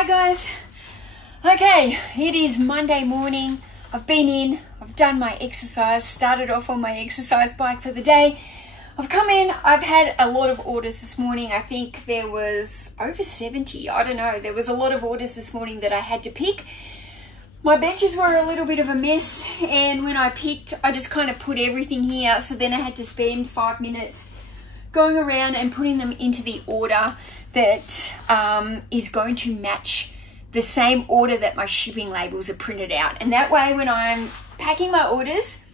Hi guys. Okay, it is Monday morning. I've been in, I've done my exercise, started off on my exercise bike for the day. I've come in, I've had a lot of orders this morning. I think there was over 70, I don't know. There was a lot of orders this morning that I had to pick. My benches were a little bit of a mess, and when I picked, I just kind of put everything here. So then I had to spend 5 minutes going around and putting them into the order that is going to match the same order that my shipping labels are printed out. And that way, when I'm packing my orders,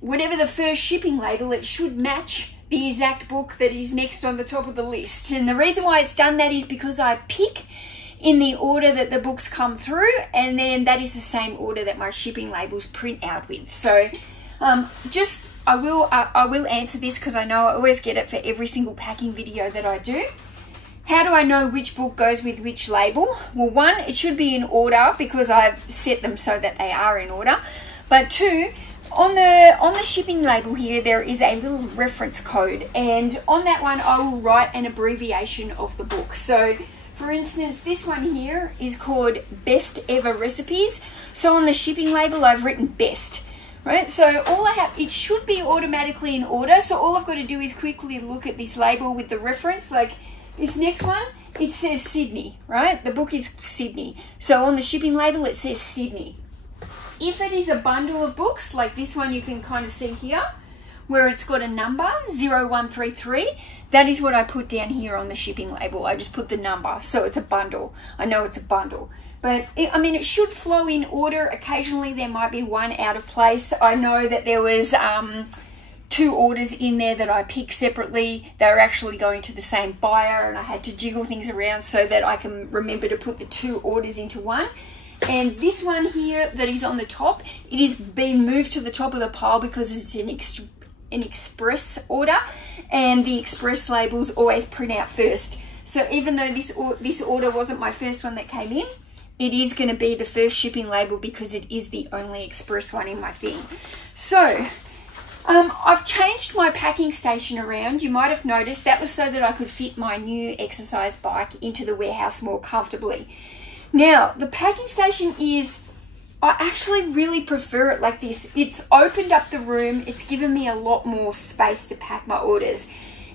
whatever the first shipping label, it should match the exact book that is next on the top of the list. And the reason why it's done that is because I pick in the order that the books come through, and then that is the same order that my shipping labels print out with. So I will answer this because I know I always get it for every single packing video that I do. How do I know which book goes with which label? Well, one, it should be in order because I've set them so that they are in order. But two, on the shipping label here, there is a little reference code, and on that one, I will write an abbreviation of the book. So, for instance, this one here is called Best Ever Recipes. So on the shipping label, I've written best, right? So all I have, it should be automatically in order. So all I've got to do is quickly look at this label with the reference. Like this next one, it says Sydney, right? The book is Sydney. So on the shipping label, it says Sydney. If it is a bundle of books, like this one you can kind of see here, where it's got a number, 0133, that is what I put down here on the shipping label. I just put the number, so it's a bundle. I know it's a bundle. But, it should flow in order. Occasionally there might be one out of place. I know that there was 2 orders in there that I picked separately. They were actually going to the same buyer, and I had to jiggle things around so that I can remember to put the 2 orders into one. And this one here that is on the top, it is being moved to the top of the pile because it's an express order, and the express labels always print out first. So even though this order wasn't my first one that came in, it is going to be the first shipping label because it is the only express one in my thing. So I've changed my packing station around. You might have noticed that was so that I could fit my new exercise bike into the warehouse more comfortably. Now the packing station is, I actually really prefer it like this. It's opened up the room. It's given me a lot more space to pack my orders.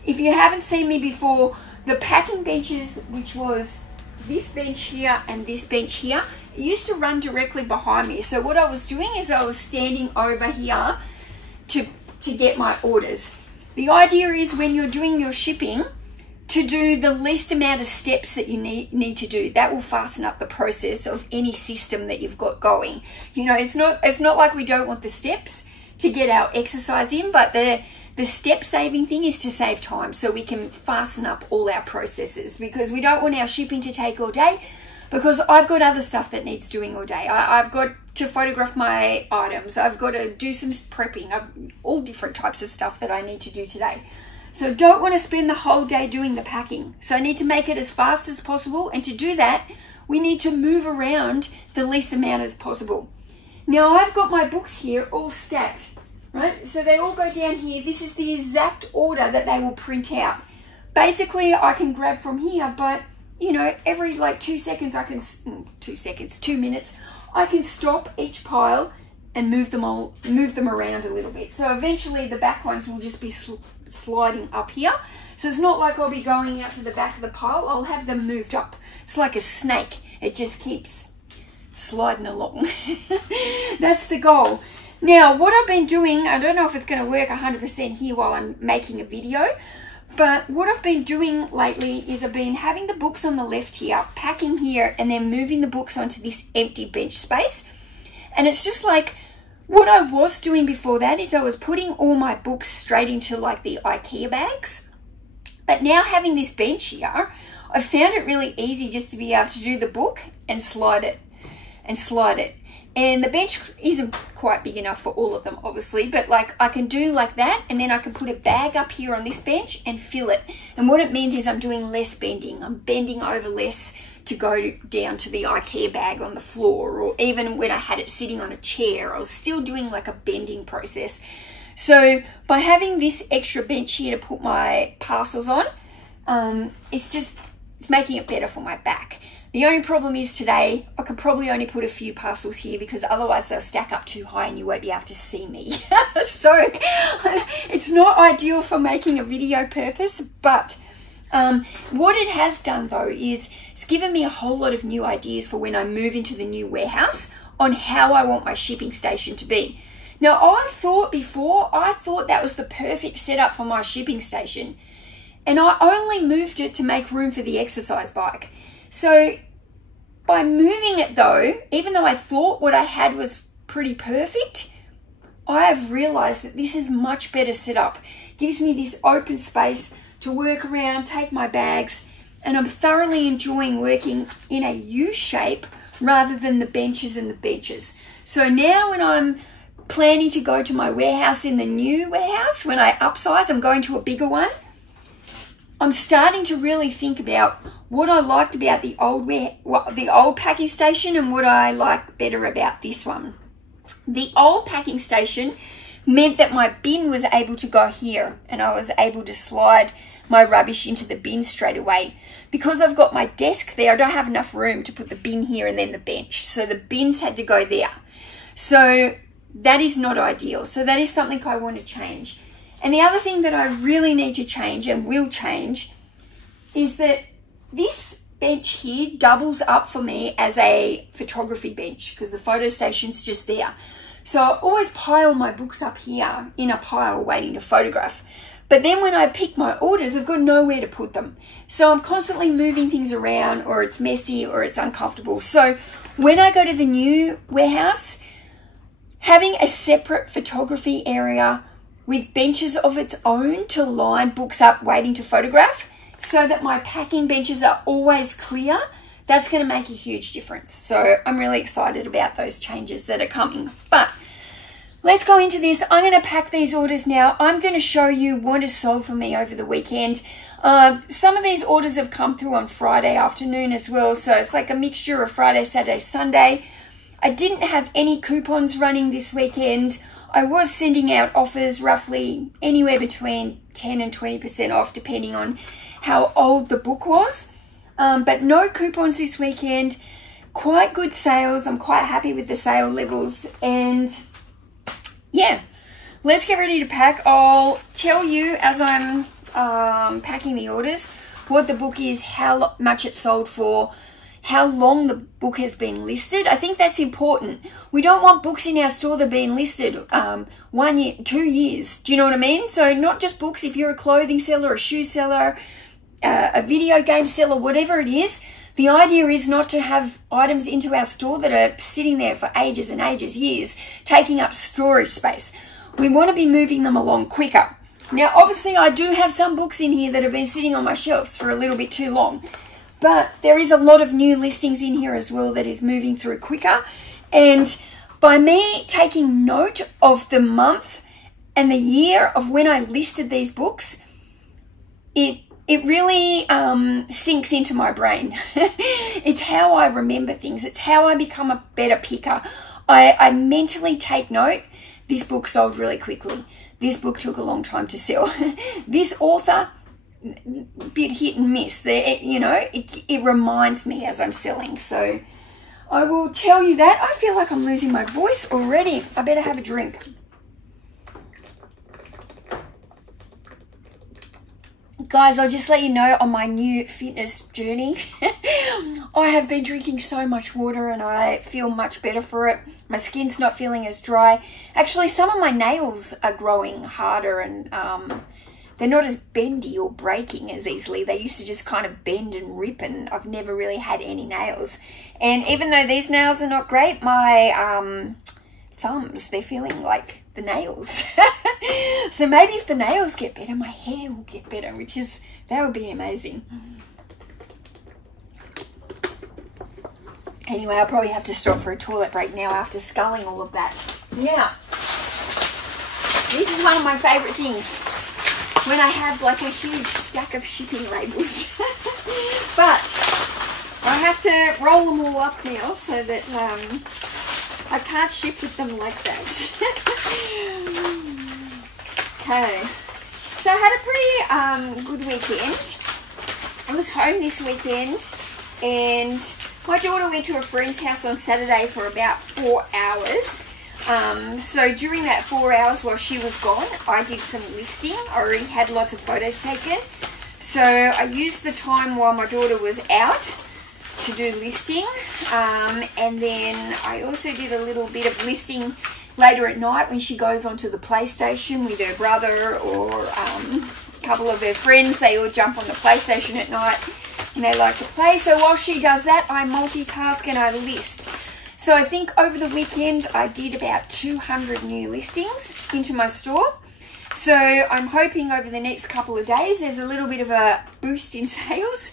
If you haven't seen me before, the packing benches, which was this bench here and this bench here, it used to run directly behind me. So what I was doing is I was standing over here to get my orders. The idea is when you're doing your shipping, to do the least amount of steps that you need to do. That will fasten up the process of any system that you've got going. You know, it's not like we don't want the steps to get our exercise in, but the step saving thing is to save time so we can fasten up all our processes, because we don't want our shipping to take all day, because I've got other stuff that needs doing all day. I've got to photograph my items. I've got to do some prepping. All different types of stuff that I need to do today. So don't want to spend the whole day doing the packing. So I need to make it as fast as possible. And to do that, we need to move around the least amount as possible. Now I've got my books here all stacked, right? So they all go down here. This is the exact order that they will print out. Basically, I can grab from here, but every like 2 seconds, 2 minutes, I can stop each pile and move them around a little bit. So eventually the back ones will just be sliding up here. So it's not like I'll be going out to the back of the pile. I'll have them moved up. It's like a snake. It just keeps sliding along. That's the goal. Now, what I've been doing, I don't know if it's going to work 100% here while I'm making a video, but what I've been doing lately is I've been having the books on the left here, packing here, and then moving the books onto this empty bench space. And it's just like, what I was doing before that is I was putting all my books straight into like the IKEA bags. But now having this bench here, I found it really easy just to be able to do the book and slide it and slide it. And the bench isn't quite big enough for all of them, obviously, but like I can do like that, and then I can put a bag up here on this bench and fill it. And what it means is I'm doing less bending. I'm bending over less to go down to the IKEA bag on the floor, or even when I had it sitting on a chair, I was still doing like a bending process. So by having this extra bench here to put my parcels on, it's making it better for my back. The only problem is today, I could probably only put a few parcels here because otherwise they'll stack up too high and you won't be able to see me. So it's not ideal for making a video purpose, but what it has done though is it's given me a whole lot of new ideas for when I move into the new warehouse on how I want my shipping station to be. Now, I thought that was the perfect setup for my shipping station, and I only moved it to make room for the exercise bike. So by moving it though, even though I thought what I had was pretty perfect, I have realized that this is much better set up. It gives me this open space to work around, take my bags, and I'm thoroughly enjoying working in a U shape rather than the benches and the benches. So now when I'm planning to go to my warehouse in the new warehouse, when I upsize, I'm going to a bigger one, I'm starting to really think about what I liked about the old packing station and what I like better about this one. The old packing station meant that my bin was able to go here and I was able to slide my rubbish into the bin straight away. Because I've got my desk there, I don't have enough room to put the bin here and then the bench. So the bins had to go there. So that is not ideal. So that is something I want to change. And the other thing that I really need to change and will change is that this bench here doubles up for me as a photography bench because the photo station's just there. So I always pile my books up here in a pile waiting to photograph. But then when I pick my orders, I've got nowhere to put them. So I'm constantly moving things around, or it's messy or it's uncomfortable. So when I go to the new warehouse, having a separate photography area with benches of its own to line books up waiting to photograph so that my packing benches are always clear, that's going to make a huge difference. So I'm really excited about those changes that are coming. But let's go into this. I'm going to pack these orders now. I'm going to show you what is sold for me over the weekend. Some of these orders have come through on Friday afternoon as well. So it's like a mixture of Friday, Saturday, Sunday. I didn't have any coupons running this weekend. I was sending out offers roughly anywhere between 10 and 20% off depending on how old the book was. But no coupons this weekend. Quite good sales. I'm quite happy with the sale levels. And yeah, let's get ready to pack. I'll tell you as I'm packing the orders what the book is, how much it's sold for, how long the book has been listed. I think that's important. We don't want books in our store that are being listed 1 year, 2 years. Do you know what I mean? So not just books. If you're a clothing seller, a shoe seller, a video game seller, whatever it is, the idea is not to have items into our store that are sitting there for ages and ages, years, taking up storage space. We want to be moving them along quicker. Now, obviously, I do have some books in here that have been sitting on my shelves for a little bit too long. But there is a lot of new listings in here as well that is moving through quicker. And by me taking note of the month and the year of when I listed these books, it really sinks into my brain. It's how I remember things. It's how I become a better picker. I mentally take note. This book sold really quickly. This book took a long time to sell. This author, bit hit and miss. You know, it reminds me as I'm selling. So I will tell you that. I feel like I'm losing my voice already. I better have a drink. Guys, I'll just let you know on my new fitness journey, I have been drinking so much water and I feel much better for it. My skin's not feeling as dry. Actually, some of my nails are growing harder and they're not as bendy or breaking as easily. They used to just kind of bend and rip, and I've never really had any nails. And even though these nails are not great, my thumbs, they're feeling like the nails. So maybe if the nails get better, my hair will get better, that would be amazing. Anyway, I'll probably have to stop for a toilet break now after sculling all of that. Yeah. This is one of my favorite things, when I have like a huge stack of shipping labels. But I have to roll them all up now so that I can't ship with them like that. Okay, so I had a pretty good weekend. I was home this weekend and My daughter went to a friend's house on Saturday for about 4 hours. So during that 4 hours while she was gone, I did some listing. I already had lots of photos taken. So I used the time while my daughter was out to do listing. And then I also did a little bit of listing later at night when she goes onto the PlayStation with her brother or a couple of her friends. They all jump on the PlayStation at night and they like to play. So while she does that, I multitask and I list. So I think over the weekend I did about 200 new listings into my store. So I'm hoping over the next couple of days there's a little bit of a boost in sales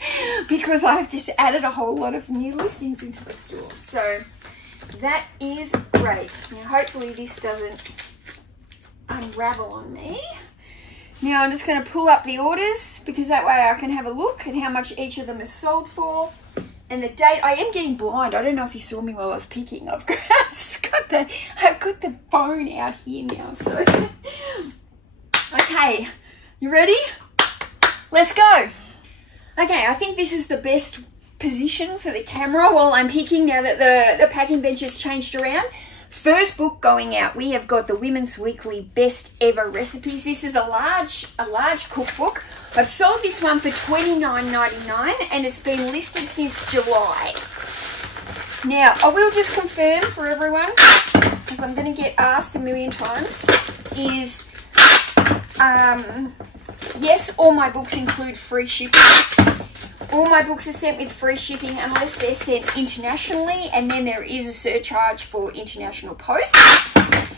because I've just added a whole lot of new listings into the store. So that is great. Now hopefully this doesn't unravel on me. Now I'm just going to pull up the orders because that way I can have a look at how much each of them is sold for. And the date, I am getting blind. I don't know if you saw me while I was picking. I've got the phone out here now. So, okay, you ready? Let's go. Okay, I think this is the best position for the camera while I'm picking now that the packing bench has changed around. First book going out, we have got the Women's Weekly Best Ever Recipes. This is a large cookbook. I've sold this one for $29.99 and it's been listed since July. Now, I will just confirm for everyone, because I'm going to get asked a million times, is yes, all my books include free shipping. All my books are sent with free shipping unless they're sent internationally, and then there is a surcharge for international post.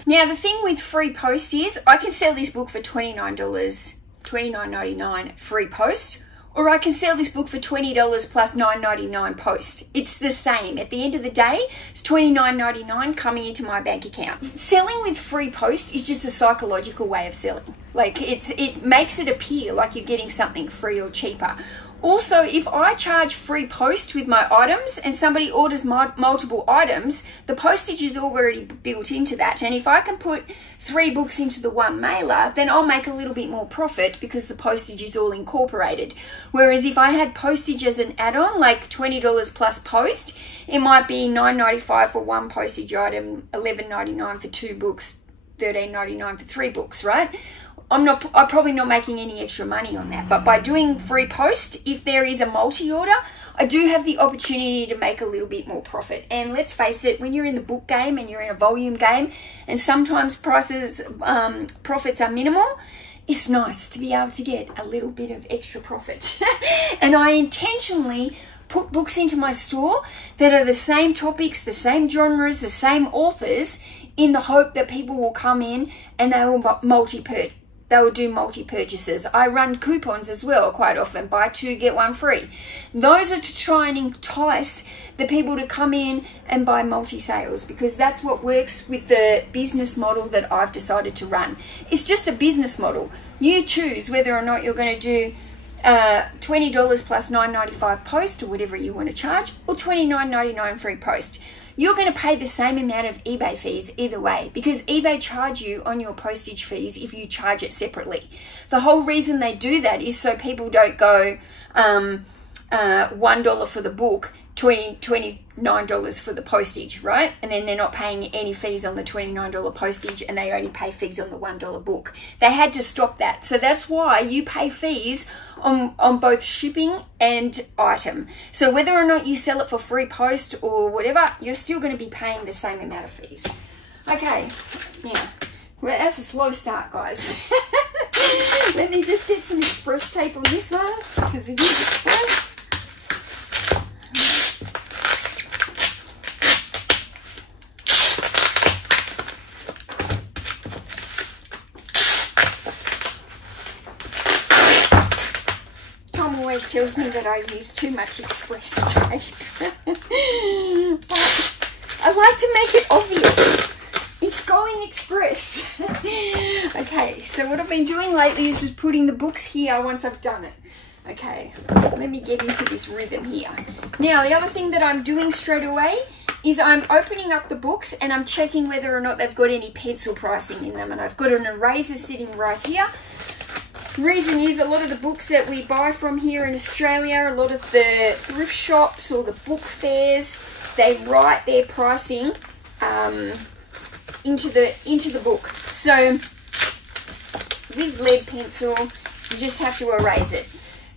Now, the thing with free post is I can sell this book for $29.99 free post, or I can sell this book for $20 plus $9.99 post. It's the same. At the end of the day, it's $29.99 coming into my bank account. Selling with free post is just a psychological way of selling. Like it makes it appear like you're getting something free or cheaper. Also, if I charge free post with my items and somebody orders multiple items, the postage is already built into that. And if I can put 3 books into the one mailer, then I'll make a little bit more profit because the postage is all incorporated. Whereas if I had postage as an add-on, like $20 plus post, it might be $9.95 for one postage item, $11.99 for 2 books, $13.99 for 3 books, right? I'm probably not making any extra money on that, but by doing free post, if there is a multi-order, I do have the opportunity to make a little bit more profit. And let's face it, when you're in the book game and you're in a volume game, and sometimes profits are minimal, it's nice to be able to get a little bit of extra profit. And I intentionally put books into my store that are the same topics, the same genres, the same authors, in the hope that people will come in and they will They will do multi-purchases. I run coupons as well quite often. Buy 2, get 1 free. Those are to try and entice the people to come in and buy multi-sales, because that's what works with the business model that I've decided to run. It's just a business model. You choose whether or not you're going to do $20 plus $9.95 post or whatever you want to charge, or $29.99 free post. You're going to pay the same amount of eBay fees either way, because eBay charge you on your postage fees if you charge it separately. The whole reason they do that is so people don't go $1 for the book, $29 for the postage, right? And then they're not paying any fees on the $29 postage and they only pay fees on the $1 book. They had to stop that. So that's why you pay fees on both shipping and item. So whether or not you sell it for free post or whatever, you're still going to be paying the same amount of fees. Okay, yeah. Well, that's a slow start, guys. Let me just get some express tape on this one, because it is express. Always tells me that I use too much express tape. But I like to make it obvious. It's going express. Okay, so what I've been doing lately is just putting the books here once I've done it. Okay, let me get into this rhythm here. Now, the other thing that I'm doing straight away is I'm opening up the books and I'm checking whether or not they've got any pencil pricing in them. And I've got an eraser sitting right here. The reason is a lot of the books that we buy from here in Australia, a lot of the thrift shops or the book fairs, they write their pricing into the book. So with lead pencil, you just have to erase it.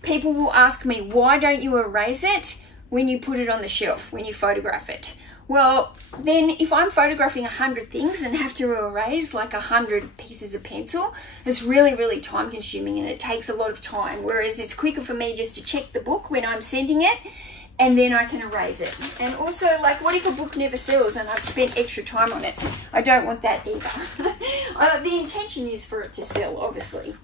People will ask me, why don't you erase it when you put it on the shelf, when you photograph it? Well, then if I'm photographing 100 things and have to erase like 100 pieces of pencil, it's really, really time consuming and it takes a lot of time. Whereas it's quicker for me just to check the book when I'm sending it and then I can erase it. And also, like, what if a book never sells and I've spent extra time on it? I don't want that either. The intention is for it to sell, obviously.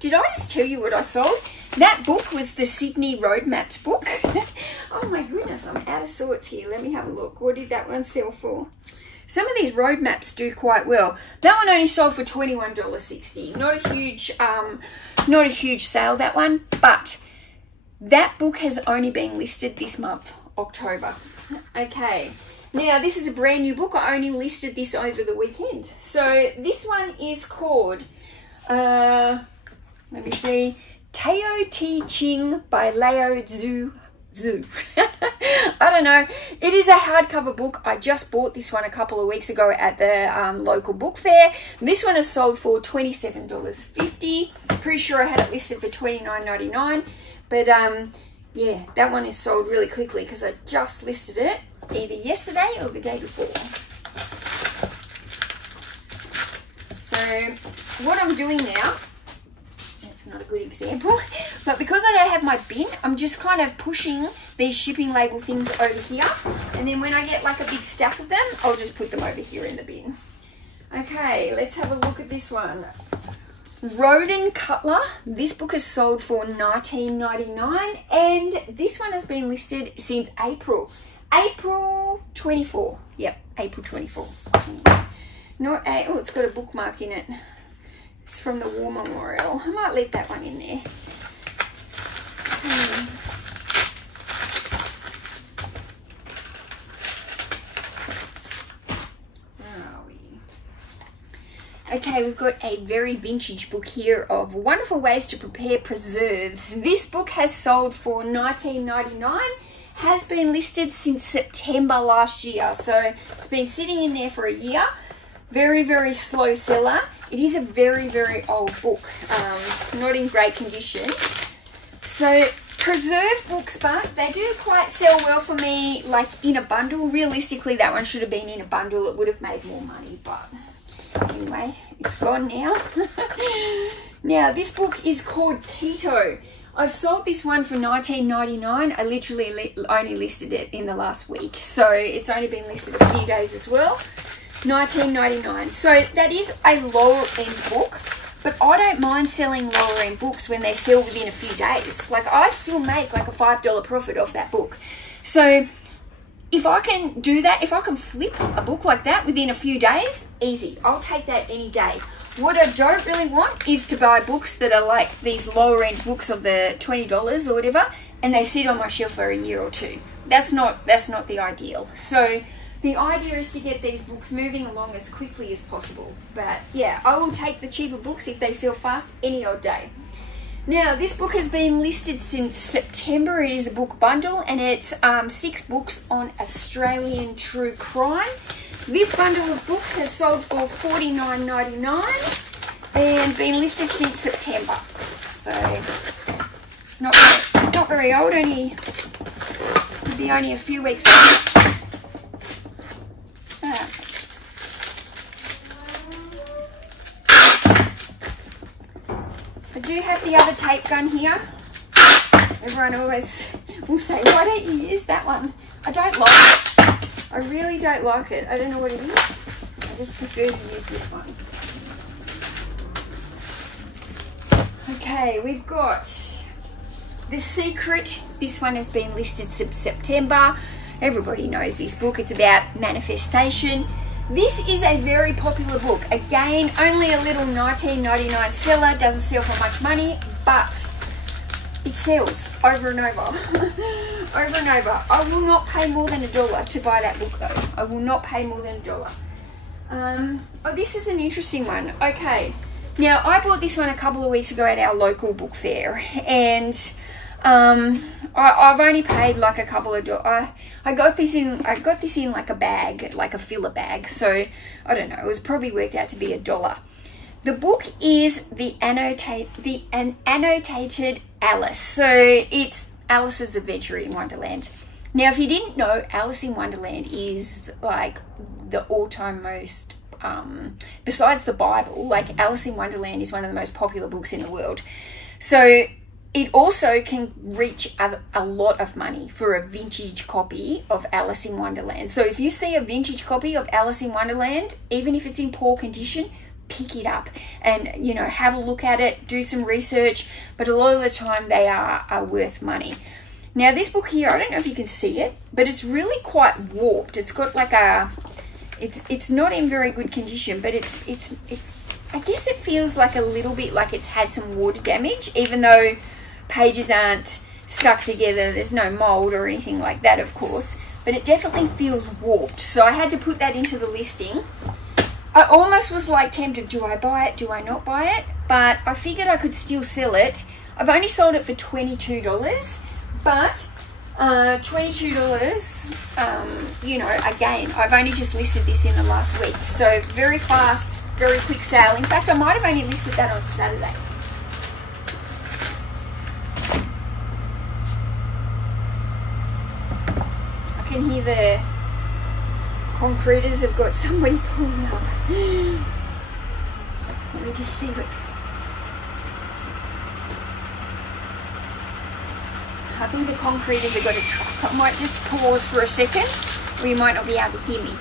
Did I just tell you what I sold? That book was the Sydney Road Maps book. Oh my goodness, I'm out of sorts here. Let me have a look. What did that one sell for? Some of these road maps do quite well. That one only sold for $21.60. Not a huge sale, that one, but that book has only been listed this month, October. Okay. Now, this is a brand new book. I only listed this over the weekend. So this one is called, let me see, Tao Te Ching by Lao Tzu. I don't know. It is a hardcover book. I just bought this one a couple of weeks ago at the local book fair. This one is sold for $27.50. Pretty sure I had it listed for $29.99. But yeah, that one is sold really quickly because I just listed it either yesterday or the day before. So what I'm doing now, that's not a good example, but because I don't have my bin, I'm just kind of pushing these shipping label things over here, and then when I get like a big stack of them, I'll just put them over here in the bin. Okay, let's have a look at this one. Rodin Cutler. This book is sold for $19.99 and this one has been listed since April 24. Yep, April 24. Not a, oh, it's got a bookmark in it. It's from the War Memorial. I might leave that one in there. Okay, we've got a very vintage book here of wonderful ways to prepare preserves. This book has sold for $19.99, has been listed since September last year. So it's been sitting in there for a year. Very, very slow seller. It is a very, very old book, not in great condition. So preserved books, but they do quite sell well for me, like in a bundle. Realistically, that one should have been in a bundle. It would have made more money, but anyway, it's gone now. Now, this book is called Keto. I've sold this one for $19.99. I literally only listed it in the last week, so it's only been listed a few days as well. $19.99. So that is a lower end book, but I don't mind selling lower end books when they sell within a few days. Like, I still make like a $5 profit off that book. So if I can do that, if I can flip a book like that within a few days, easy. I'll take that any day. What I don't really want is to buy books that are like these lower end books of the $20 or whatever, and they sit on my shelf for a year or two. That's not the ideal. So the idea is to get these books moving along as quickly as possible. But yeah, I will take the cheaper books if they sell fast any old day. Now, this book has been listed since September. It is a book bundle, and it's 6 books on Australian true crime. This bundle of books has sold for $49.99 and been listed since September. So it's not very old, only a few weeks old. I do have the other tape gun here. Everyone always will say, why don't you use that one? I don't like it. I really don't like it. I don't know what it is. I just prefer to use this one. Okay, we've got The Secret. This one has been listed since September. Everybody knows this book. It's about manifestation. This is a very popular book. Again, only a little $19.99 seller. Doesn't sell for much money, but it sells over and over. Over and over. I will not pay more than $1 to buy that book though. I will not pay more than $1. Oh, this is an interesting one. Okay, Now, I bought this one a couple of weeks ago at our local book fair, and I've only paid like a couple of dollars. I got this in like a bag, like a filler bag. So I don't know. It was probably worked out to be $1. The book is an annotated Alice. So it's Alice's Adventure in Wonderland. Now, if you didn't know, Alice in Wonderland is like the all-time most, besides the Bible, like Alice in Wonderland is one of the most popular books in the world. So it also can reach a lot of money for a vintage copy of Alice in Wonderland. So if you see a vintage copy of Alice in Wonderland, even if it's in poor condition, pick it up and, you know, have a look at it, do some research, but a lot of the time they are worth money. Now, this book here, I don't know if you can see it, but it's really quite warped. It's got like a, it's not in very good condition, but it's I guess it feels like a little bit like it's had some water damage, even though pages aren't stuck together. There's no mold or anything like that, of course, but it definitely feels warped. So I had to put that into the listing. I almost was like tempted, do I buy it? Do I not buy it? But I figured I could still sell it. I've only sold it for $22. But $22, you know, again, I've only just listed this in the last week. So very fast, very quick sale. In fact, I might have only listed that on Saturday. I can hear the concreters have got somebody pulling up. Let me just see what's going on. I think the concreters have got a truck. I might just pause for a second, or you might not be able to hear me.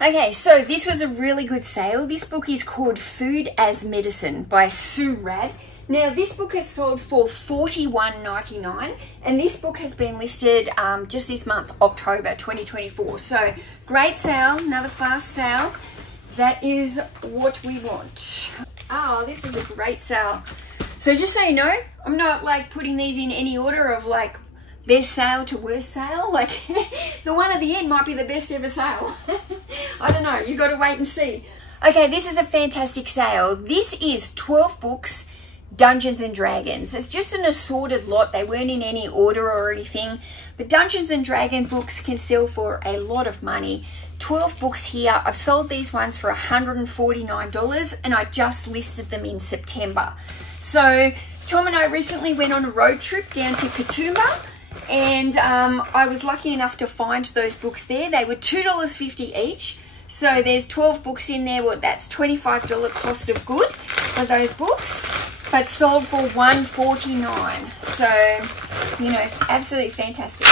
Okay, so this was a really good sale. This book is called Food as Medicine by Sue Rad. Now, this book has sold for $41.99, and this book has been listed just this month, October 2024. So, great sale, another fast sale. That is what we want. Oh, this is a great sale. So just so you know, I'm not like putting these in any order of like best sale to worst sale. Like the one at the end might be the best ever sale. I don't know, you got to wait and see. Okay, this is a fantastic sale. This is 12 books, Dungeons and Dragons. It's just an assorted lot. They weren't in any order or anything. But Dungeons and Dragon books can sell for a lot of money. 12 books here. I've sold these ones for $149, and I just listed them in September. So Tom and I recently went on a road trip down to Katoomba, and I was lucky enough to find those books there. They were $2.50 each. So there's 12 books in there. Well, that's $25 cost of good for those books, but sold for $149. So, you know, absolutely fantastic.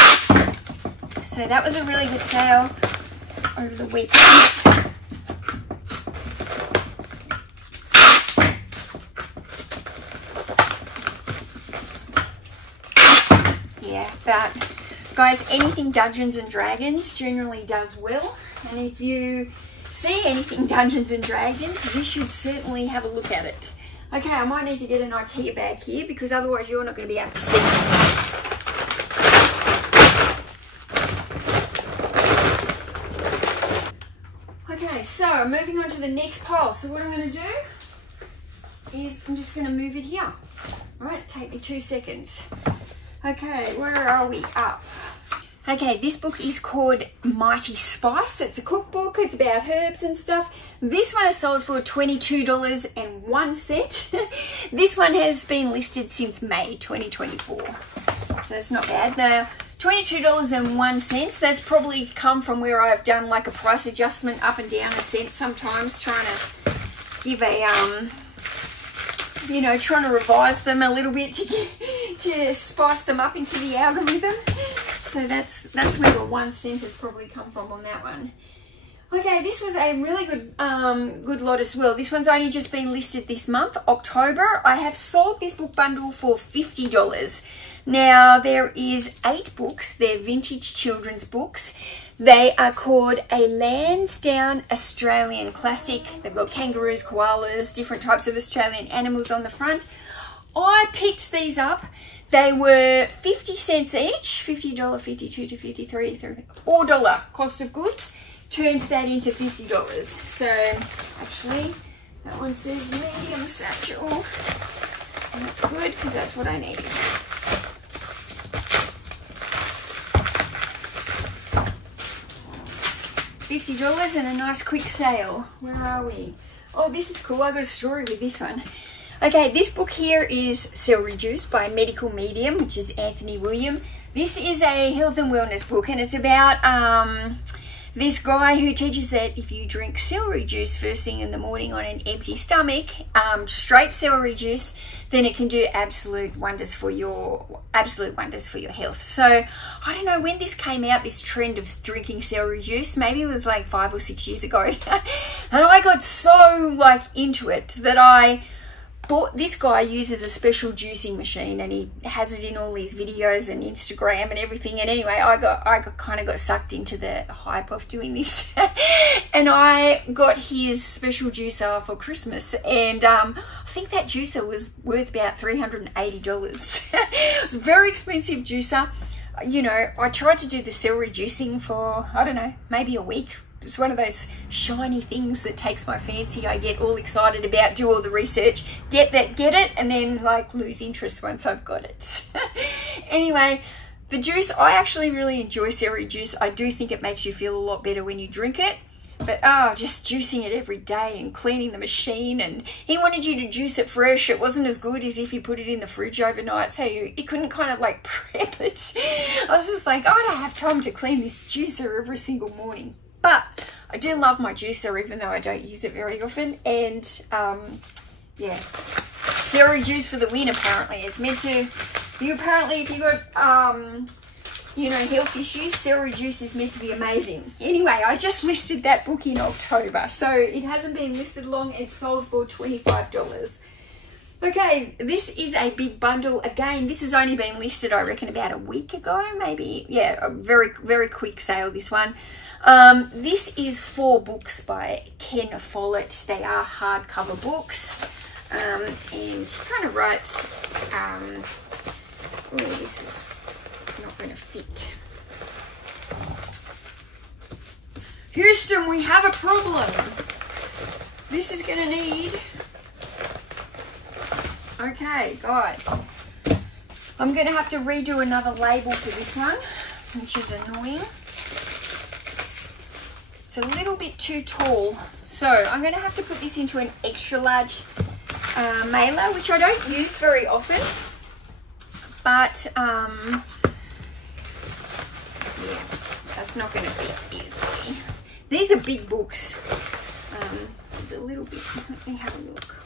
So that was a really good sale over the weekend. Yeah, but guys, anything Dungeons and Dragons generally does well. And if you see anything Dungeons and Dragons, you should certainly have a look at it. Okay, I might need to get an IKEA bag here because otherwise you're not going to be able to see it. Okay, so moving on to the next pile. So what I'm going to do is I'm just going to move it here. All right, take me 2 seconds. Okay, where are we up? Okay, this book is called Mighty Spice. It's a cookbook. It's about herbs and stuff. This one is sold for $22.01. This one has been listed since May 2024. So it's not bad. Now, $22.01. That's probably come from where I've done like a price adjustment up and down a cent sometimes, trying to give a you know, trying to revise them a little bit to spice them up into the algorithm. So that's where the 1 cent has probably come from on that one. Okay, this was a really good good lot as well. This one's only just been listed this month, October. I have sold this book bundle for $50. Now, there is 8 books. They're vintage children's books. They are called A Lansdowne Australian Classic. They've got kangaroos, koalas, different types of Australian animals on the front. I picked these up. They were 50 cents each, $50, 52 to 53, $4 cost of goods. Turns that into $50. So, actually, That one says medium satchel. And that's good because that's what I need. $50 and a nice quick sale. Where are we? Oh, this is cool. I got a story with this one. Okay, this book here is Celery Juice by Medical Medium, which is Anthony William. This is a health and wellness book, and it's about this guy who teaches that if you drink celery juice first thing in the morning on an empty stomach, straight celery juice, then it can do absolute wonders for your health. So I don't know when this came out, this trend of drinking celery juice. Maybe it was like 5 or 6 years ago, and I got so like into it that I bought. This guy uses a special juicing machine, and he has it in all these videos and Instagram and everything. And anyway, I kind of got sucked into the hype of doing this, and I got his special juicer for Christmas, and I think that juicer was worth about $380. It was a very expensive juicer. You know, I tried to do the celery juicing for, I don't know, maybe a week. It's one of those shiny things that takes my fancy. I get all excited about, do all the research, get it, and then like lose interest once I've got it. Anyway, the juice, I actually really enjoy celery juice. I do think it makes you feel a lot better when you drink it. But just juicing it every day and cleaning the machine, and he wanted you to juice it fresh. It wasn't as good as if you put it in the fridge overnight, so you couldn't kind of like prep it. I was just like, I don't have time to clean this juicer every single morning. But I do love my juicer, even though I don't use it very often. And yeah, celery juice for the win. Apparently, it's meant to. If you got you know, health issues, celery juice is meant to be amazing. Anyway, I just listed that book in October, so it hasn't been listed long. It's sold for $25. Okay, this is a big bundle. Again, this has only been listed, I reckon, about a week ago, maybe. Yeah, a very, very quick sale, this one. This is 4 books by Ken Follett. They are hardcover books. And he kind of writes, oh, this is not going to fit. Houston, we have a problem. This is going to need... Okay, guys. I'm going to have to redo another label for this one, which is annoying. It's a little bit too tall. So I'm going to have to put this into an extra large mailer, which I don't use very often. But, yeah, that's not going to fit easily. These are big books. It's a little bit, let me have a look.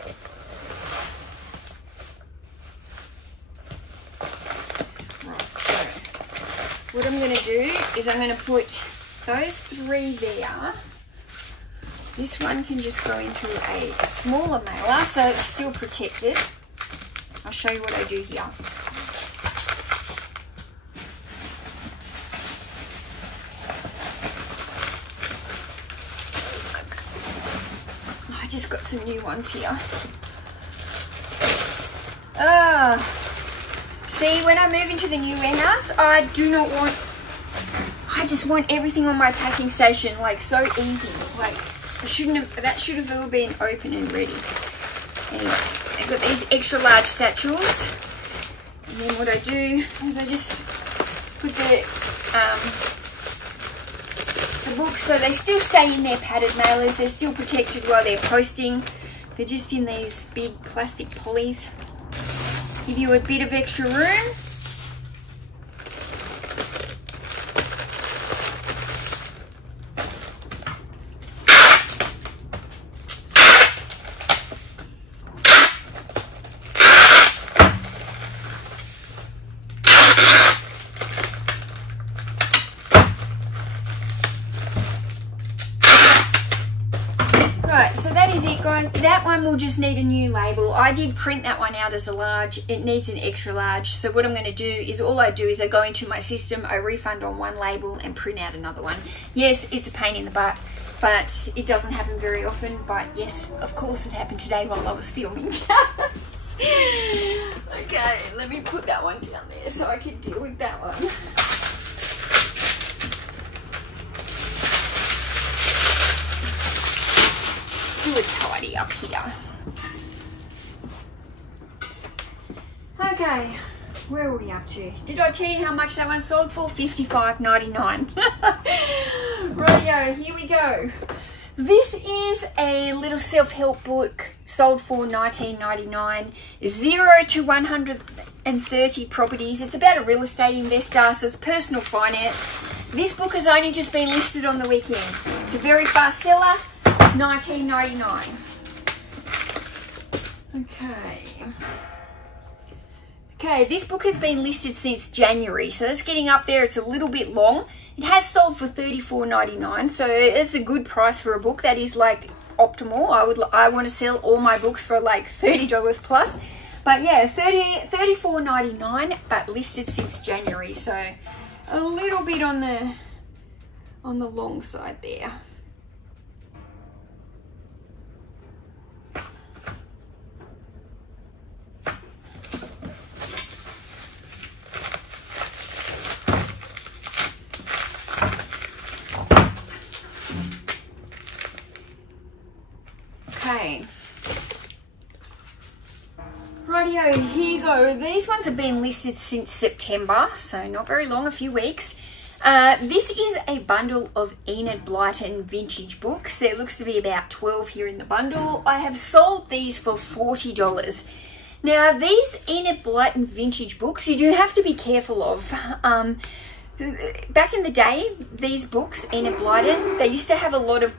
Right, so what I'm going to do is I'm going to put those 3 there. This one can just go into a smaller mailer, so it's still protected. I'll show you what I do here. I just got some new ones here. See, when I move into the new warehouse, I do not want... I just want everything on my packing station like so easy. Like that should have all been open and ready. Anyway, I've got these extra large satchels, and then what I do is I just put the books, so they still stay in their padded mailers. They're still protected while they're posting. They're just in these big plastic polys. Give you a bit of extra room. That one will just need a new label. I did print that one out as a large. It needs an extra large. So what I'm going to do is I go into my system, I refund on one label and print out another one. Yes, it's a pain in the butt, but it doesn't happen very often. But yes, of course it happened today while I was filming. Okay, let me put that one down there so I can deal with that one. do a tidy up here. Okay, where are we up to? Did I tell you how much that one sold for? $55.99. Rightio, here we go. This is a little self-help book, sold for $19.99. 0 to 130 properties. It's about a real estate investor, so it's personal finance. This book has only just been listed on the weekend. It's a very fast seller, $19.99. Okay, this book has been listed since January, so that's getting up there. It's a little bit long. It has sold for $34.99, so it's a good price for a book. That is like optimal. I want to sell all my books for like $30 plus. But yeah, $34.99, but listed since January, so a little bit on the long side there. Okay, rightio, here you go. These ones have been listed since September, so not very long, a few weeks. This is a bundle of Enid Blyton vintage books. There looks to be about 12 here in the bundle. I have sold these for $40. Now, these Enid Blyton vintage books, you do have to be careful of. Back in the day, these books, Enid Blyton, they used to have a lot of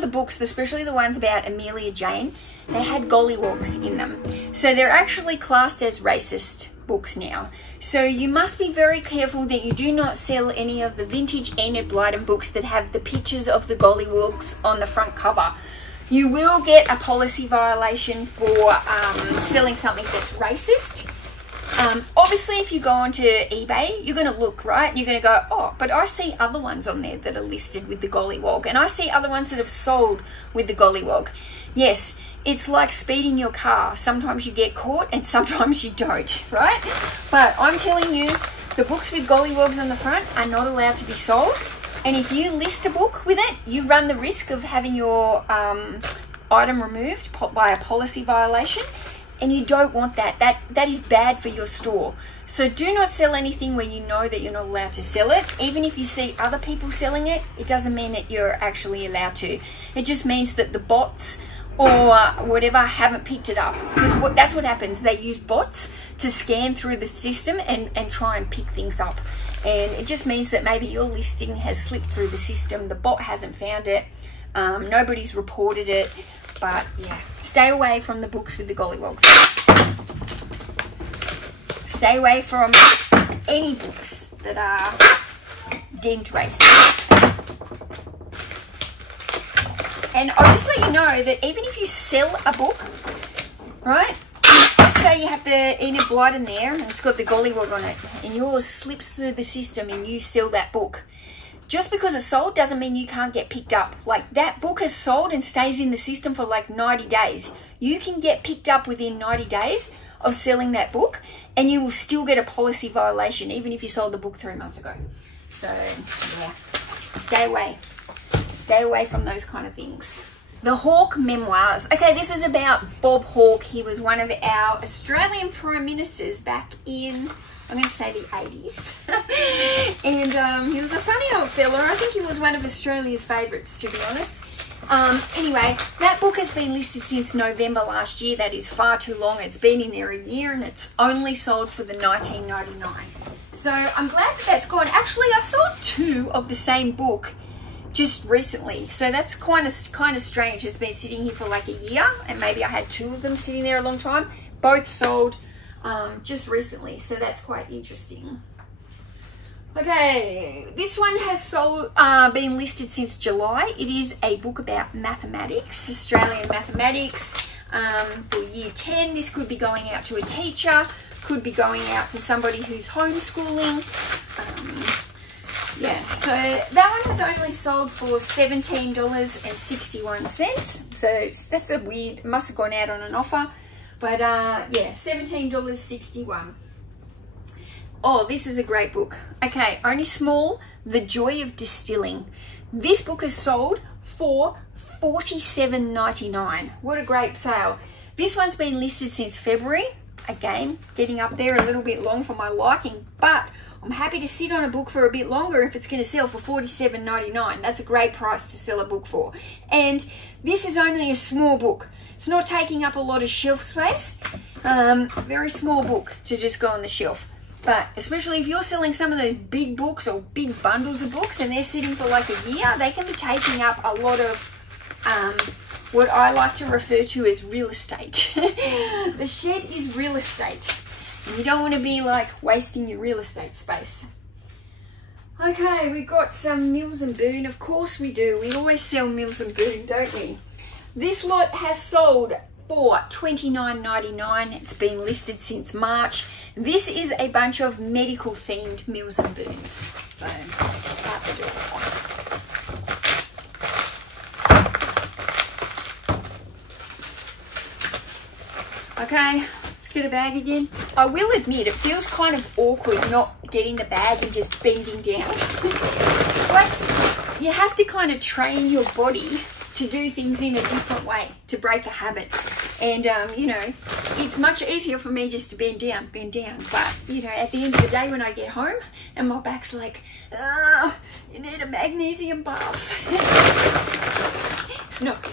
the books, especially the ones about Amelia Jane, they had gollywogs in them. So they're actually classed as racist books now. So you must be very careful that you do not sell any of the vintage Enid Blyton books that have the pictures of the gollywogs on the front cover. You will get a policy violation for selling something that's racist. Obviously, if you go onto eBay, you're going to look, right? You're going to go, oh, but I see other ones on there that are listed with the gollywog, and I see other ones that have sold with the gollywog. Yes, it's like speeding your car. Sometimes you get caught and sometimes you don't, right? But I'm telling you, the books with gollywogs on the front are not allowed to be sold. And if you list a book with it, you run the risk of having your item removed by a policy violation. And you don't want that. That is bad for your store. So do not sell anything where you know that you're not allowed to sell it. Even if you see other people selling it, it doesn't mean that you're actually allowed to. It just means that the bots or whatever haven't picked it up. Because that's what happens. They use bots to scan through the system and try and pick things up. And it just means that maybe your listing has slipped through the system. The bot hasn't found it. Nobody's reported it. But yeah, stay away from the books with the gollywogs. Stay away from any books that are deemed racist. And I'll just let you know that even if you sell a book, right? Let's say you have the Enid Blyton there and it's got the gollywog on it and yours slips through the system and you sell that book. Just because it's sold doesn't mean you can't get picked up. Like, that book is sold and stays in the system for like 90 days. You can get picked up within 90 days of selling that book and you will still get a policy violation even if you sold the book 3 months ago. So yeah, stay away. Stay away from those kind of things. The Hawke Memoirs. Okay, this is about Bob Hawke. He was one of our Australian Prime Ministers back in, I'm going to say the 80s. And he was a funny old fella. I think he was one of Australia's favourites, to be honest. Anyway, that book has been listed since November last year. That is far too long. It's been in there a year and it's only sold for the $19.99. So I'm glad that that's gone. Actually, I sold 2 of the same book just recently. So that's kind of strange. It's been sitting here for like a year and maybe I had 2 of them sitting there a long time. Both sold just recently, so that's quite interesting. Okay, this one has been listed since July. It is a book about mathematics, Australian mathematics for year 10. This could be going out to a teacher, could be going out to somebody who's homeschooling. Yeah, so that one has only sold for $17.61. So that's a weird, it must have gone out on an offer. But yeah, $17.61. Oh, this is a great book. Okay, Only Small, The Joy of Distilling. This book has sold for $47.99. What a great sale. This one's been listed since February. Again, getting up there a little bit long for my liking, but I'm happy to sit on a book for a bit longer if it's going to sell for $47.99. That's a great price to sell a book for. And this is only a small book. It's not taking up a lot of shelf space. Very small book to just go on the shelf. But especially if you're selling some of those big books or big bundles of books and they're sitting for like a year, they can be taking up a lot of what I like to refer to as real estate. The shed is real estate. And you don't want to be like wasting your real estate space. Okay, we've got some Mills and Boon. Of course we do. We always sell Mills and Boon, don't we? This lot has sold for $29.99. It's been listed since March. This is a bunch of medical themed Mills and Boons. So, out the door. Okay, let's get a bag again. I will admit, it feels kind of awkward not getting the bag and just bending down. It's like you have to kind of train your body to do things in a different way, to break a habit. And, you know, it's much easier for me just to bend down. But, you know, at the end of the day when I get home and my back's like, you need a magnesium bath. It's not good.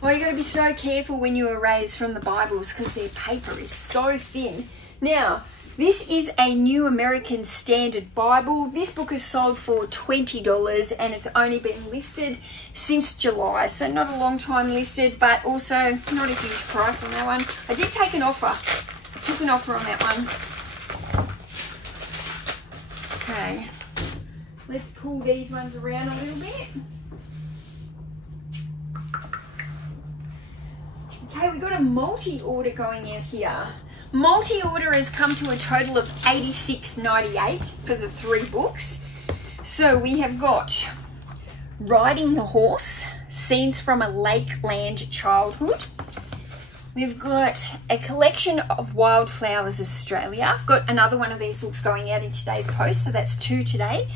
Well, you got to be so careful when you erase from the Bibles because their paper is so thin. Now, this is a New American Standard Bible. This book is sold for $20 and it's only been listed since July. So not a long time listed, but also not a huge price on that one. I did take an offer. I took an offer on that one. Okay, let's pull these ones around a little bit. Okay, we got a multi-order going out here. Multi-order has come to a total of $86.98 for the 3 books. So we have got Riding the Horse, Scenes from a Lakeland Childhood. We've got a collection of Wildflowers Australia. I've got another one of these books going out in today's post, so that's 2 today.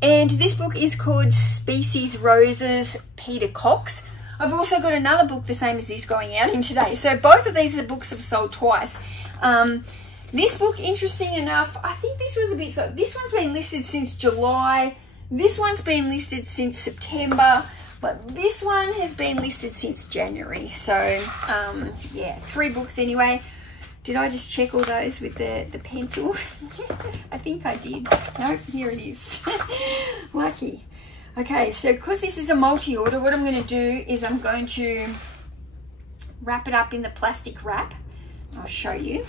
And this book is called Species Roses, Peter Cox. I've also got another book the same as this going out in today. So both of these books have sold twice. This book, interesting enough, I think this was a bit so. This one's been listed since July. This one's been listed since September. But this one has been listed since January. So, yeah, 3 books anyway. Did I just check all those with the pencil? I think I did. Nope, here it is. Lucky. Okay, so because this is a multi-order, what I'm going to do is I'm going to wrap it up in the plastic wrap. I'll show you.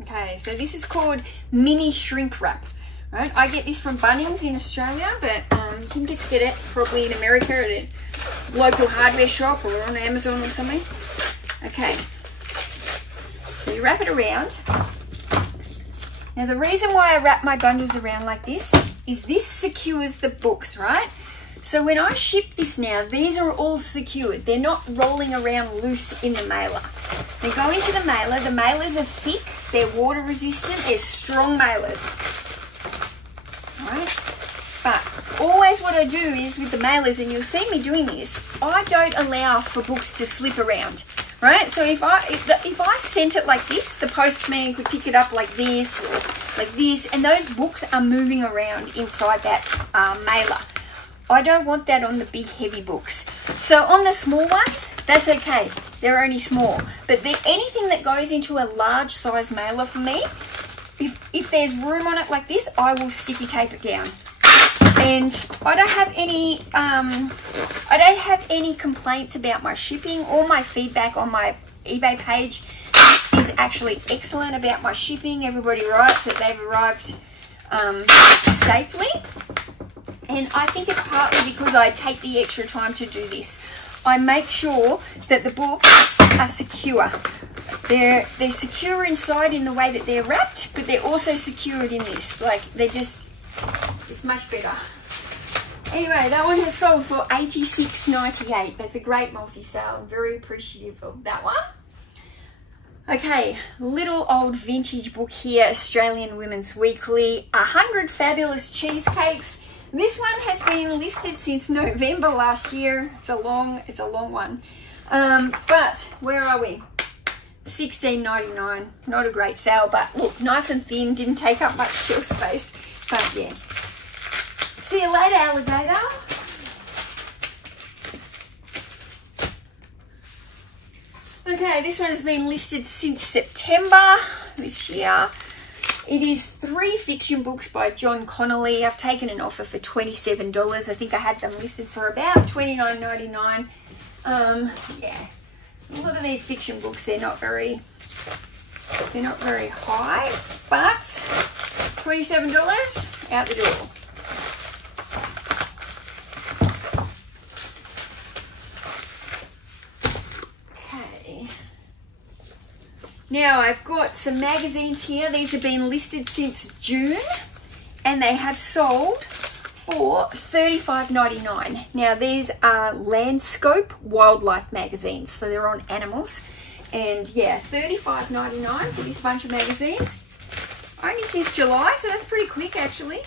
Okay, so this is called mini shrink wrap. Right, I get this from Bunnings in Australia, but you can just get it probably in America at a local hardware shop or on Amazon or something. Okay. So you wrap it around. Now the reason why I wrap my bundles around like this is this secures the books, right? So when I ship this now, these are all secured. They're not rolling around loose in the mailer. They go into the mailer. The mailers are thick. They're water resistant. They're strong mailers. All right? But always what I do is with the mailers, and you'll see me doing this, I don't allow for books to slip around. Right, so if I sent it like this, the postman could pick it up like this or like this, and those books are moving around inside that mailer. I don't want that on the big heavy books. So on the small ones, that's okay. They're only small. But anything that goes into a large size mailer for me, if there's room on it like this, I will sticky tape it down. And I don't have any complaints about my shipping. All my feedback on my eBay page is actually excellent about my shipping. Everybody writes that they've arrived safely. And I think it's partly because I take the extra time to do this. I make sure that the books are secure. They're secure inside in the way that they're wrapped, but they're also secured in this. Like, they're just, it's much better. Anyway, that one has sold for $86.98. That's a great multi-sale. I'm very appreciative of that one. Okay, little old vintage book here, Australian Women's Weekly, 100 Fabulous Cheesecakes. This one has been listed since November last year. It's a long one. But where are we? $16.99. Not a great sale, but look, nice and thin, didn't take up much shelf space. But yeah. See you later, alligator. Okay, this one has been listed since September this year. It is 3 fiction books by John Connolly. I've taken an offer for $27. I think I had them listed for about $29.99. Yeah, a lot of these fiction books, they're not very high, but $27 out the door. Now I've got some magazines here. These have been listed since June and they have sold for $35.99. Now these are Landscape Wildlife magazines, so they're on animals. And yeah, $35.99 for this bunch of magazines. Only since July, so that's pretty quick actually.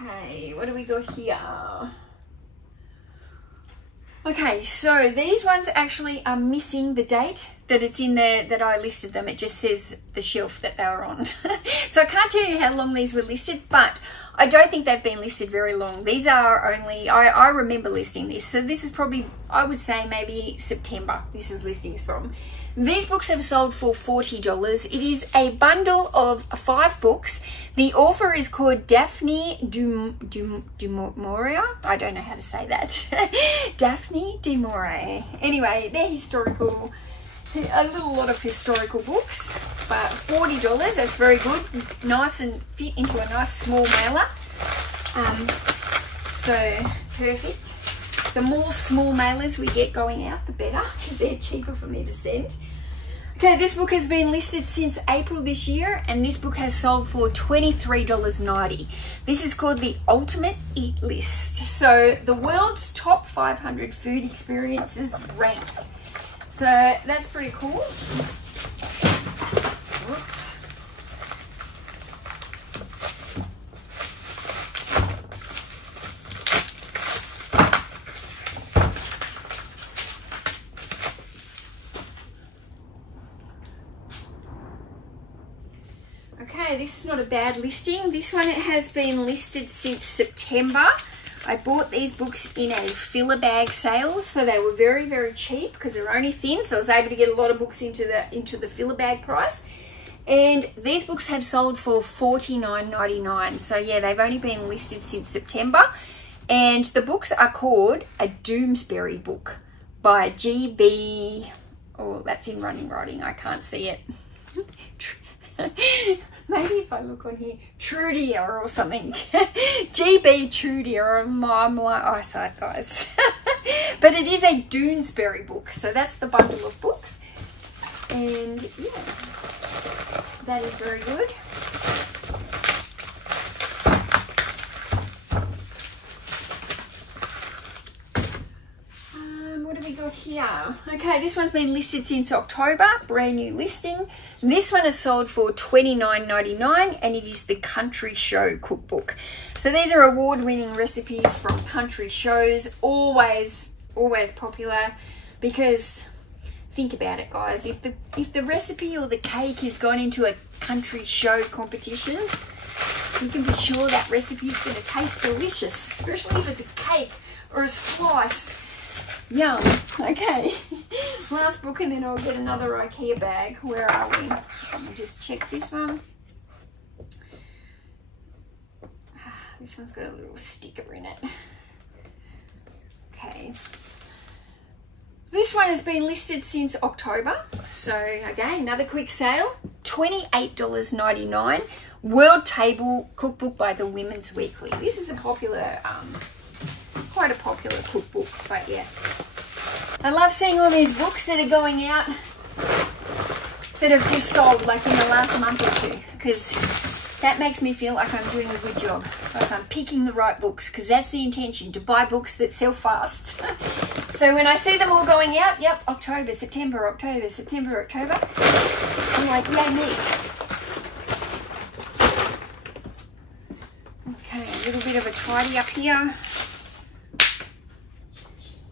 Okay, what do we got here? Okay, so these ones actually are missing the date that it's in there that I listed them. It just says the shelf that they were on. So I can't tell you how long these were listed, but I don't think they've been listed very long. These are only, I remember listing this. So this is probably, I would say maybe September this is listings from. These books have sold for $40. It is a bundle of 5 books. The author is called Daphne du Maurier. I don't know how to say that. Daphne du Maurier. Anyway, they're historical, a lot of historical books, but $40, that's very good. Nice and fit into a nice small mailer. So perfect. The more small mailers we get going out, the better, because they're cheaper for me to send. Okay, this book has been listed since April this year, and this book has sold for $23.90. This is called The Ultimate Eat List. So the world's top 500 food experiences ranked. So that's pretty cool. Whoops. Okay, this is not a bad listing. This one, it has been listed since September. I bought these books in a filler bag sale, so they were very, very cheap because they're only thin, so I was able to get a lot of books into the filler bag price. And these books have sold for $49.99. So yeah, they've only been listed since September. And the books are called A Doomsbury Book by G.B. Oh, that's in running writing. I can't see it. Maybe if I look on here, Trudier or something. GB Trudier. I'm like eyesight, guys. But it is a Doonesbury book, so that's the bundle of books. And yeah, that is very good. What do we got here? Okay, this one's been listed since October, brand new listing. This one is sold for $29.99 and it is the Country Show Cookbook. So these are award-winning recipes from country shows, always popular, because think about it, guys, if the recipe or the cake has gone into a country show competition, you can be sure that recipe is going to taste delicious, especially if it's a cake or a slice. Yum. Okay, last book and then I'll get another IKEA bag. Where are we? Let me just check this one. This one's got a little sticker in it. Okay. This one has been listed since October. So again, another quick sale. $28.99. World Table Cookbook by the Women's Weekly. This is a popular quite a popular cookbook, but yeah, I love seeing all these books that are going out that have just sold like in the last month or two, because that makes me feel like I'm doing a good job, like I'm picking the right books, because that's the intention, to buy books that sell fast. So when I see them all going out, yep, October, September, October, September, October, I'm like, yay me. Okay, a little bit of a tidy up here.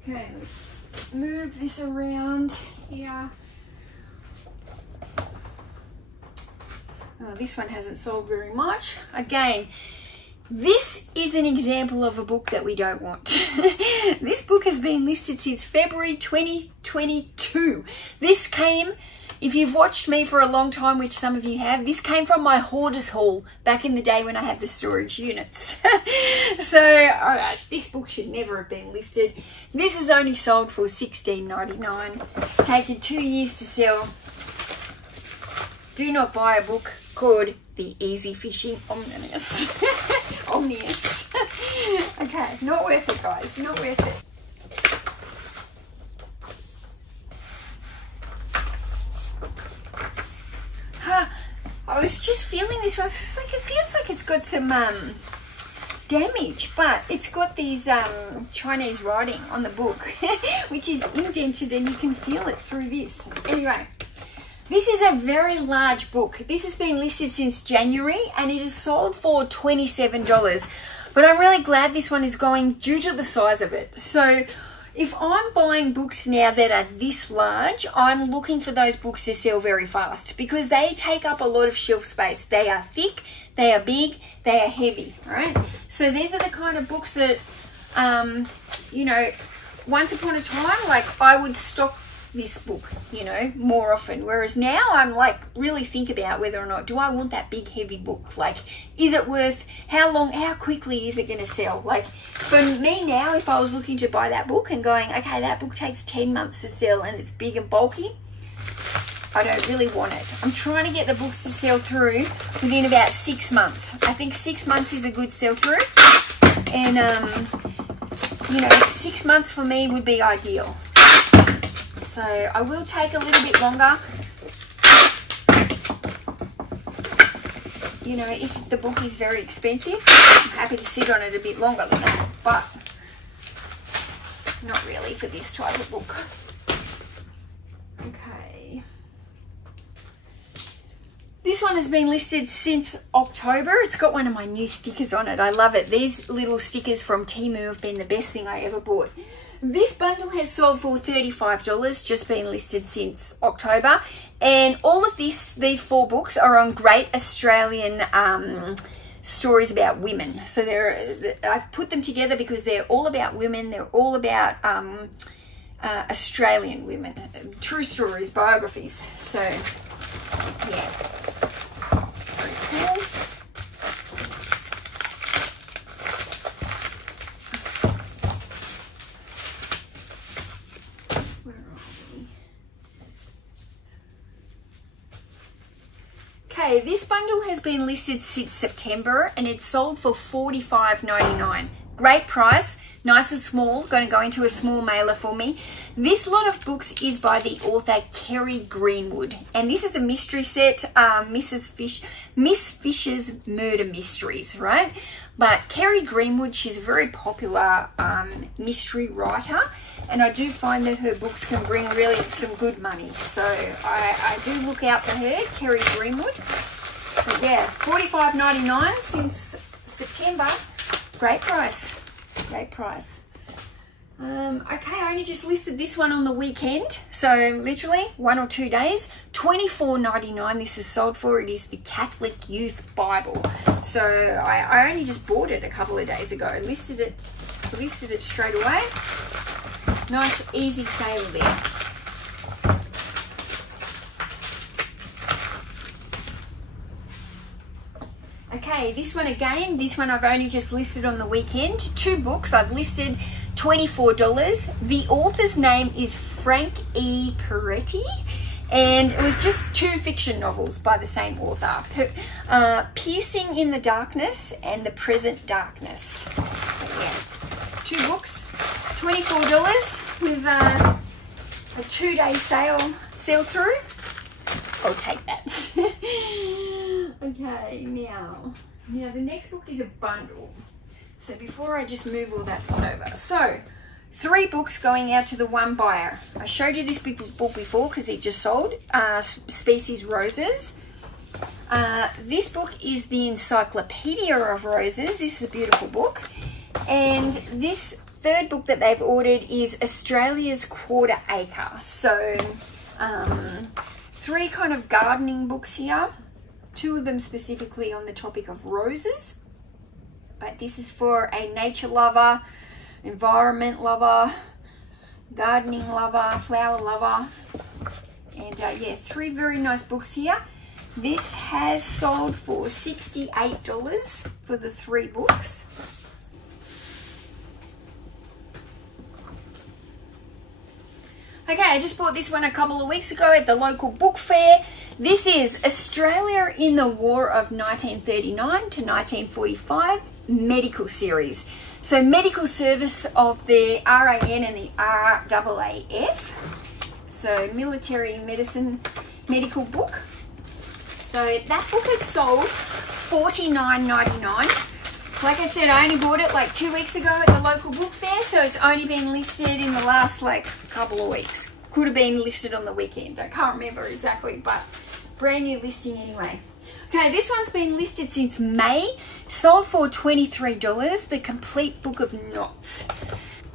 Okay, let's move this around here. Oh, this one hasn't sold very much. Again, this is an example of a book that we don't want. This book has been listed since February 2022. This came, if you've watched me for a long time, which some of you have, this came from my hoarder's haul back in the day when I had the storage units. So this book should never have been listed. This is only sold for $16.99. It's taken 2 years to sell. Do not buy a book called The Easy Fishing Omnibus. Omnibus. Okay, not worth it, guys. Not worth it. I was just feeling this one. It's like, it feels like it's got some damage, but it's got these Chinese writing on the book, which is indented, and you can feel it through this. Anyway, this is a very large book. This has been listed since January, and it is sold for $27. But I'm really glad this one is going due to the size of it. So if I'm buying books now that are this large, I'm looking for those books to sell very fast, because they take up a lot of shelf space. They are thick, they are big, they are heavy, right? So these are the kind of books that, you know, once upon a time, like, I would stock this book, you know, more often, whereas now I'm like, really think about whether or not, do I want that big heavy book? Like, is it worth, how quickly is it going to sell? Like, for me now, if I was looking to buy that book and going, okay, that book takes 10 months to sell and it's big and bulky, I don't really want it. I'm trying to get the books to sell through within about 6 months. I think 6 months is a good sell through, and you know, 6 months for me would be ideal. So I will take a little bit longer, you know, if the book is very expensive. I'm happy to sit on it a bit longer than that, but not really for this type of book. Okay. This one has been listed since October. It's got one of my new stickers on it. I love it. These little stickers from Temu have been the best thing I ever bought. This bundle has sold for $35, just been listed since October. And all of these 4 books are on great Australian stories about women. So I've put them together because they're all about women. They're all about Australian women. True stories, biographies. So, yeah. Very cool. Okay, this bundle has been listed since September, and it's sold for $45.99. Great price, nice and small, going to go into a small mailer for me. This lot of books is by the author Kerry Greenwood, and this is a mystery set, Miss Fisher's Murder Mysteries, right? But Kerry Greenwood, she's a very popular mystery writer, and I do find that her books can bring really some good money. So I do look out for her, Kerry Greenwood. But yeah, $45.99 since September. Great price. Great price. Okay, I only just listed this one on the weekend, so literally 1 or 2 days. $24.99 this is sold for. It is the Catholic Youth Bible. So I only just bought it a couple of days ago. Listed it straight away. Nice easy sale there. Okay, this one again, this one I've only just listed on the weekend. 2 books I've listed, $24. The author's name is Frank E. Peretti, and it was just 2 fiction novels by the same author. Piercing in the Darkness and The Present Darkness. But yeah, 2 books, $24 with a 2-day sale through. I'll take that. Okay, now the next book is a bundle. So before I just move all that over. So 3 books going out to the one buyer. I showed you this big book before because it just sold, Species Roses. This book is the Encyclopedia of Roses. This is a beautiful book. And this 3rd book that they've ordered is Australia's Quarter Acre. So 3 kind of gardening books here. 2 of them specifically on the topic of roses. But this is for a nature lover, environment lover, gardening lover, flower lover. And yeah, 3 very nice books here. This has sold for $68 for the 3 books. Okay, I just bought this one a couple of weeks ago at the local book fair. This is Australia in the War of 1939 to 1945 medical series. So medical service of the RAN and the RAAF. So military medicine medical book. So that book has sold $49.99. Like I said, I only bought it like 2 weeks ago at the local book fair, so it's only been listed in the last like couple of weeks. Could have been listed on the weekend. I can't remember exactly, but brand new listing anyway. Okay, this one's been listed since May. Sold for $23. The Complete Book of Knots.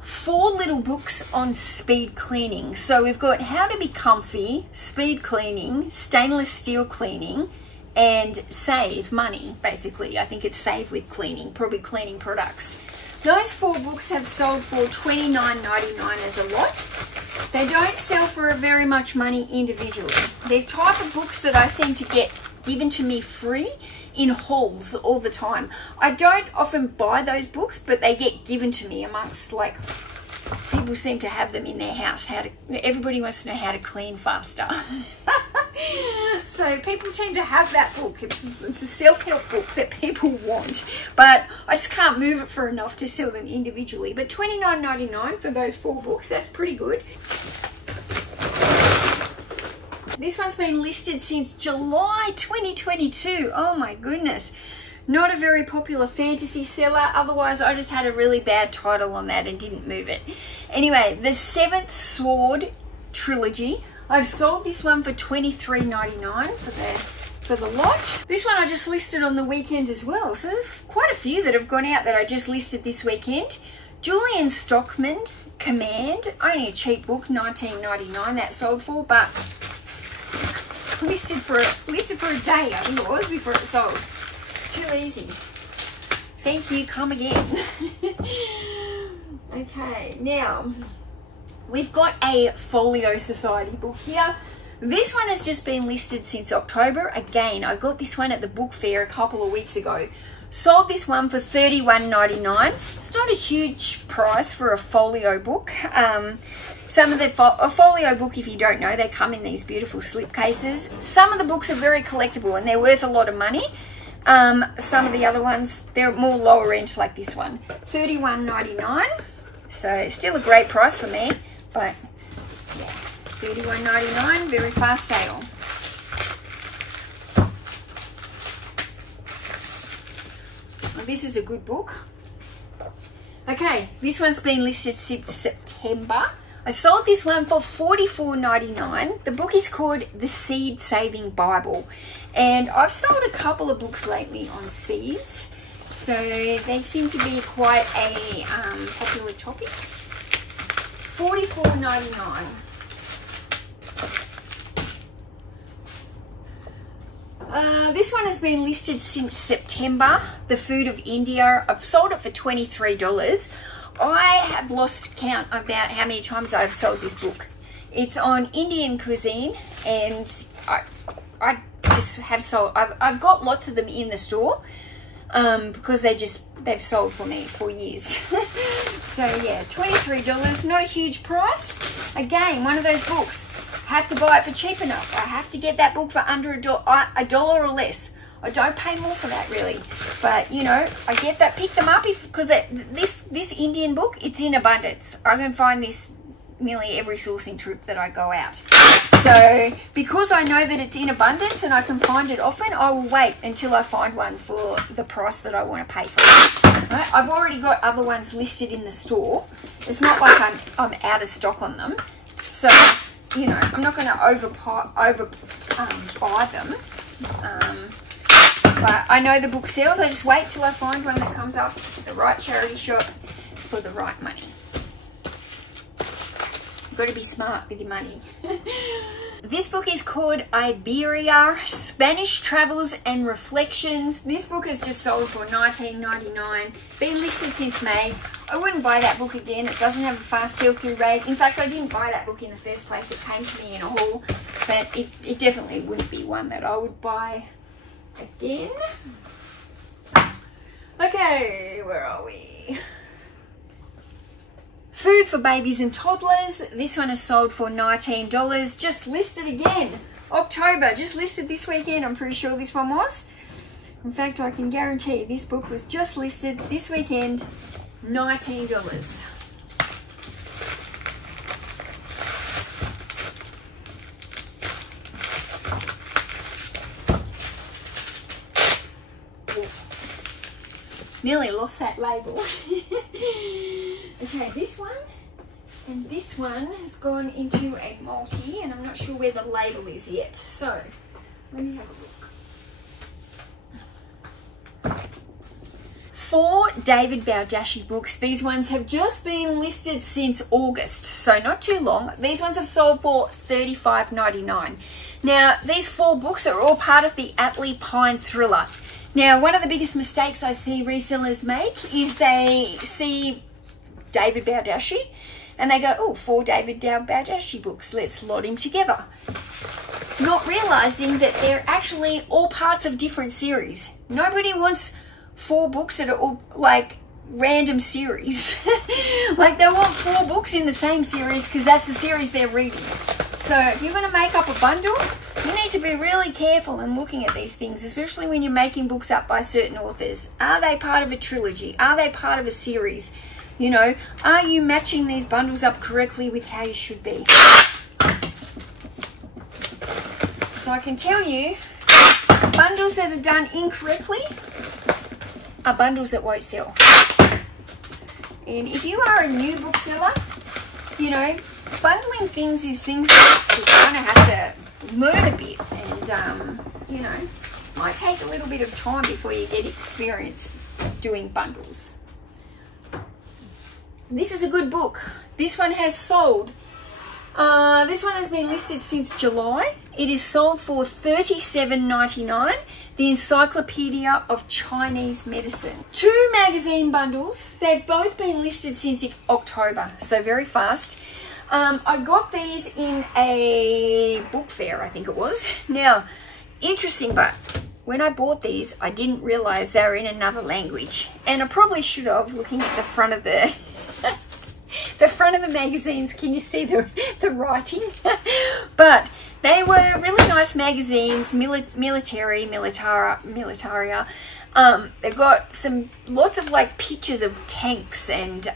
4 little books on speed cleaning. So we've got how to be comfy, speed cleaning, stainless steel cleaning, and save money, basically. I think it's save with cleaning, probably cleaning products. Those 4 books have sold for $29.99 as a lot. They don't sell for very much money individually. They're type of books that I seem to get given to me free in hauls all the time. I don't often buy those books, but they get given to me amongst, like, people seem to have them in their house. Everybody wants to know how to clean faster. So people tend to have that book. It's a self-help book that people want, but I just can't move it for enough to sell them individually. But $29.99 for those 4 books, that's pretty good. This one's been listed since July 2022. Oh my goodness. Not a very popular fantasy seller. Otherwise, I just had a really bad title on that and didn't move it. Anyway, the 7th Sword trilogy. I've sold this one for $23.99 for the lot. This one I just listed on the weekend as well. So there's quite a few that have gone out that I just listed this weekend. Julian Stockman, Command. Only a cheap book, $19.99 that sold for, but listed for a day, I think it was, before it sold. Too easy. Thank you, come again. Okay, now we've got a Folio Society book here. This one has just been listed since October. Again, I got this one at the book fair a couple of weeks ago. Sold this one for $31.99. It's not a huge price for a folio book. A folio book, if you don't know, they come in these beautiful slipcases. Some of the books are very collectible and they're worth a lot of money. Some of the other ones, they're more lower end, like this one. $31.99. So it's still a great price for me, but yeah, $31.99, very fast sale. Well, this is a good book. Okay, this one's been listed since September. I sold this one for $44.99. The book is called The Seed Saving Bible. And I've sold a couple of books lately on seeds. So they seem to be quite a popular topic. $44.99. This one has been listed since September. The Food of India. I've sold it for $23. I have lost count about how many times I've sold this book. It's on Indian cuisine, and I just have sold. I've got lots of them in the store because they've sold for me for years. So yeah, $23, not a huge price. Again, one of those books. I have to buy it for cheap enough. I have to get that book for under $1 or less. I don't pay more for that really, but you know, I get that, pick them up because this Indian book, it's in abundance. I can find this nearly every sourcing trip that I go out. So because I know that it's in abundance and I can find it often, I will wait until I find one for the price that I want to pay for it. Right? I've already got other ones listed in the store. It's not like I'm out of stock on them. So, you know, I'm not going to buy them. But I know the book sells. I just wait till I find one that comes up at the right charity shop for the right money. You've got to be smart with your money. This book is called Iberia, Spanish Travels and Reflections. This book has just sold for $19.99. Been listed since May. I wouldn't buy that book again. It doesn't have a fast sell-through rate. In fact, I didn't buy that book in the first place. It came to me in a haul. But it definitely wouldn't be one that I would buy again. Okay, where are we? Food for babies and toddlers. This one is sold for $19. Just listed again. October, just listed this weekend. I'm pretty sure this one was. In fact, I can guarantee this book was just listed this weekend. $19. Nearly lost that label. Okay, this one and this one has gone into a multi, and I'm not sure where the label is yet. So let me have a look. 4 David Baldacci books. These ones have just been listed since August, so not too long. These ones have sold for $35.99. Now, these 4 books are all part of the Atlee Pine thriller. Now, one of the biggest mistakes I see resellers make is they see David Baldacci and they go, oh, 4 David Baldacci books, let's lot him together. Not realizing that they're actually all parts of different series. Nobody wants 4 books that are all like random series. Like they want 4 books in the same series because that's the series they're reading. So if you're going to make up a bundle, you need to be really careful in looking at these things, especially when you're making books up by certain authors. Are they part of a trilogy? Are they part of a series? You know, are you matching these bundles up correctly with how you should be? So I can tell you, bundles that are done incorrectly are bundles that won't sell. And if you are a new bookseller, you know, bundling things is things that you're going to have to learn a bit, and you know, might take a little bit of time before you get experience doing bundles. This is a good book. This one has sold. This one has been listed since July. It is sold for $37.99. The Encyclopedia of Chinese Medicine. 2 magazine bundles. They've both been listed since October, so very fast. I got these in a book fair, I think it was. Now, interesting, but when I bought these, I didn't realize they were in another language. And I probably should have, looking at the front of the the front of the magazines. Can you see the writing? But they were really nice magazines, militaria. They've got lots of like pictures of tanks and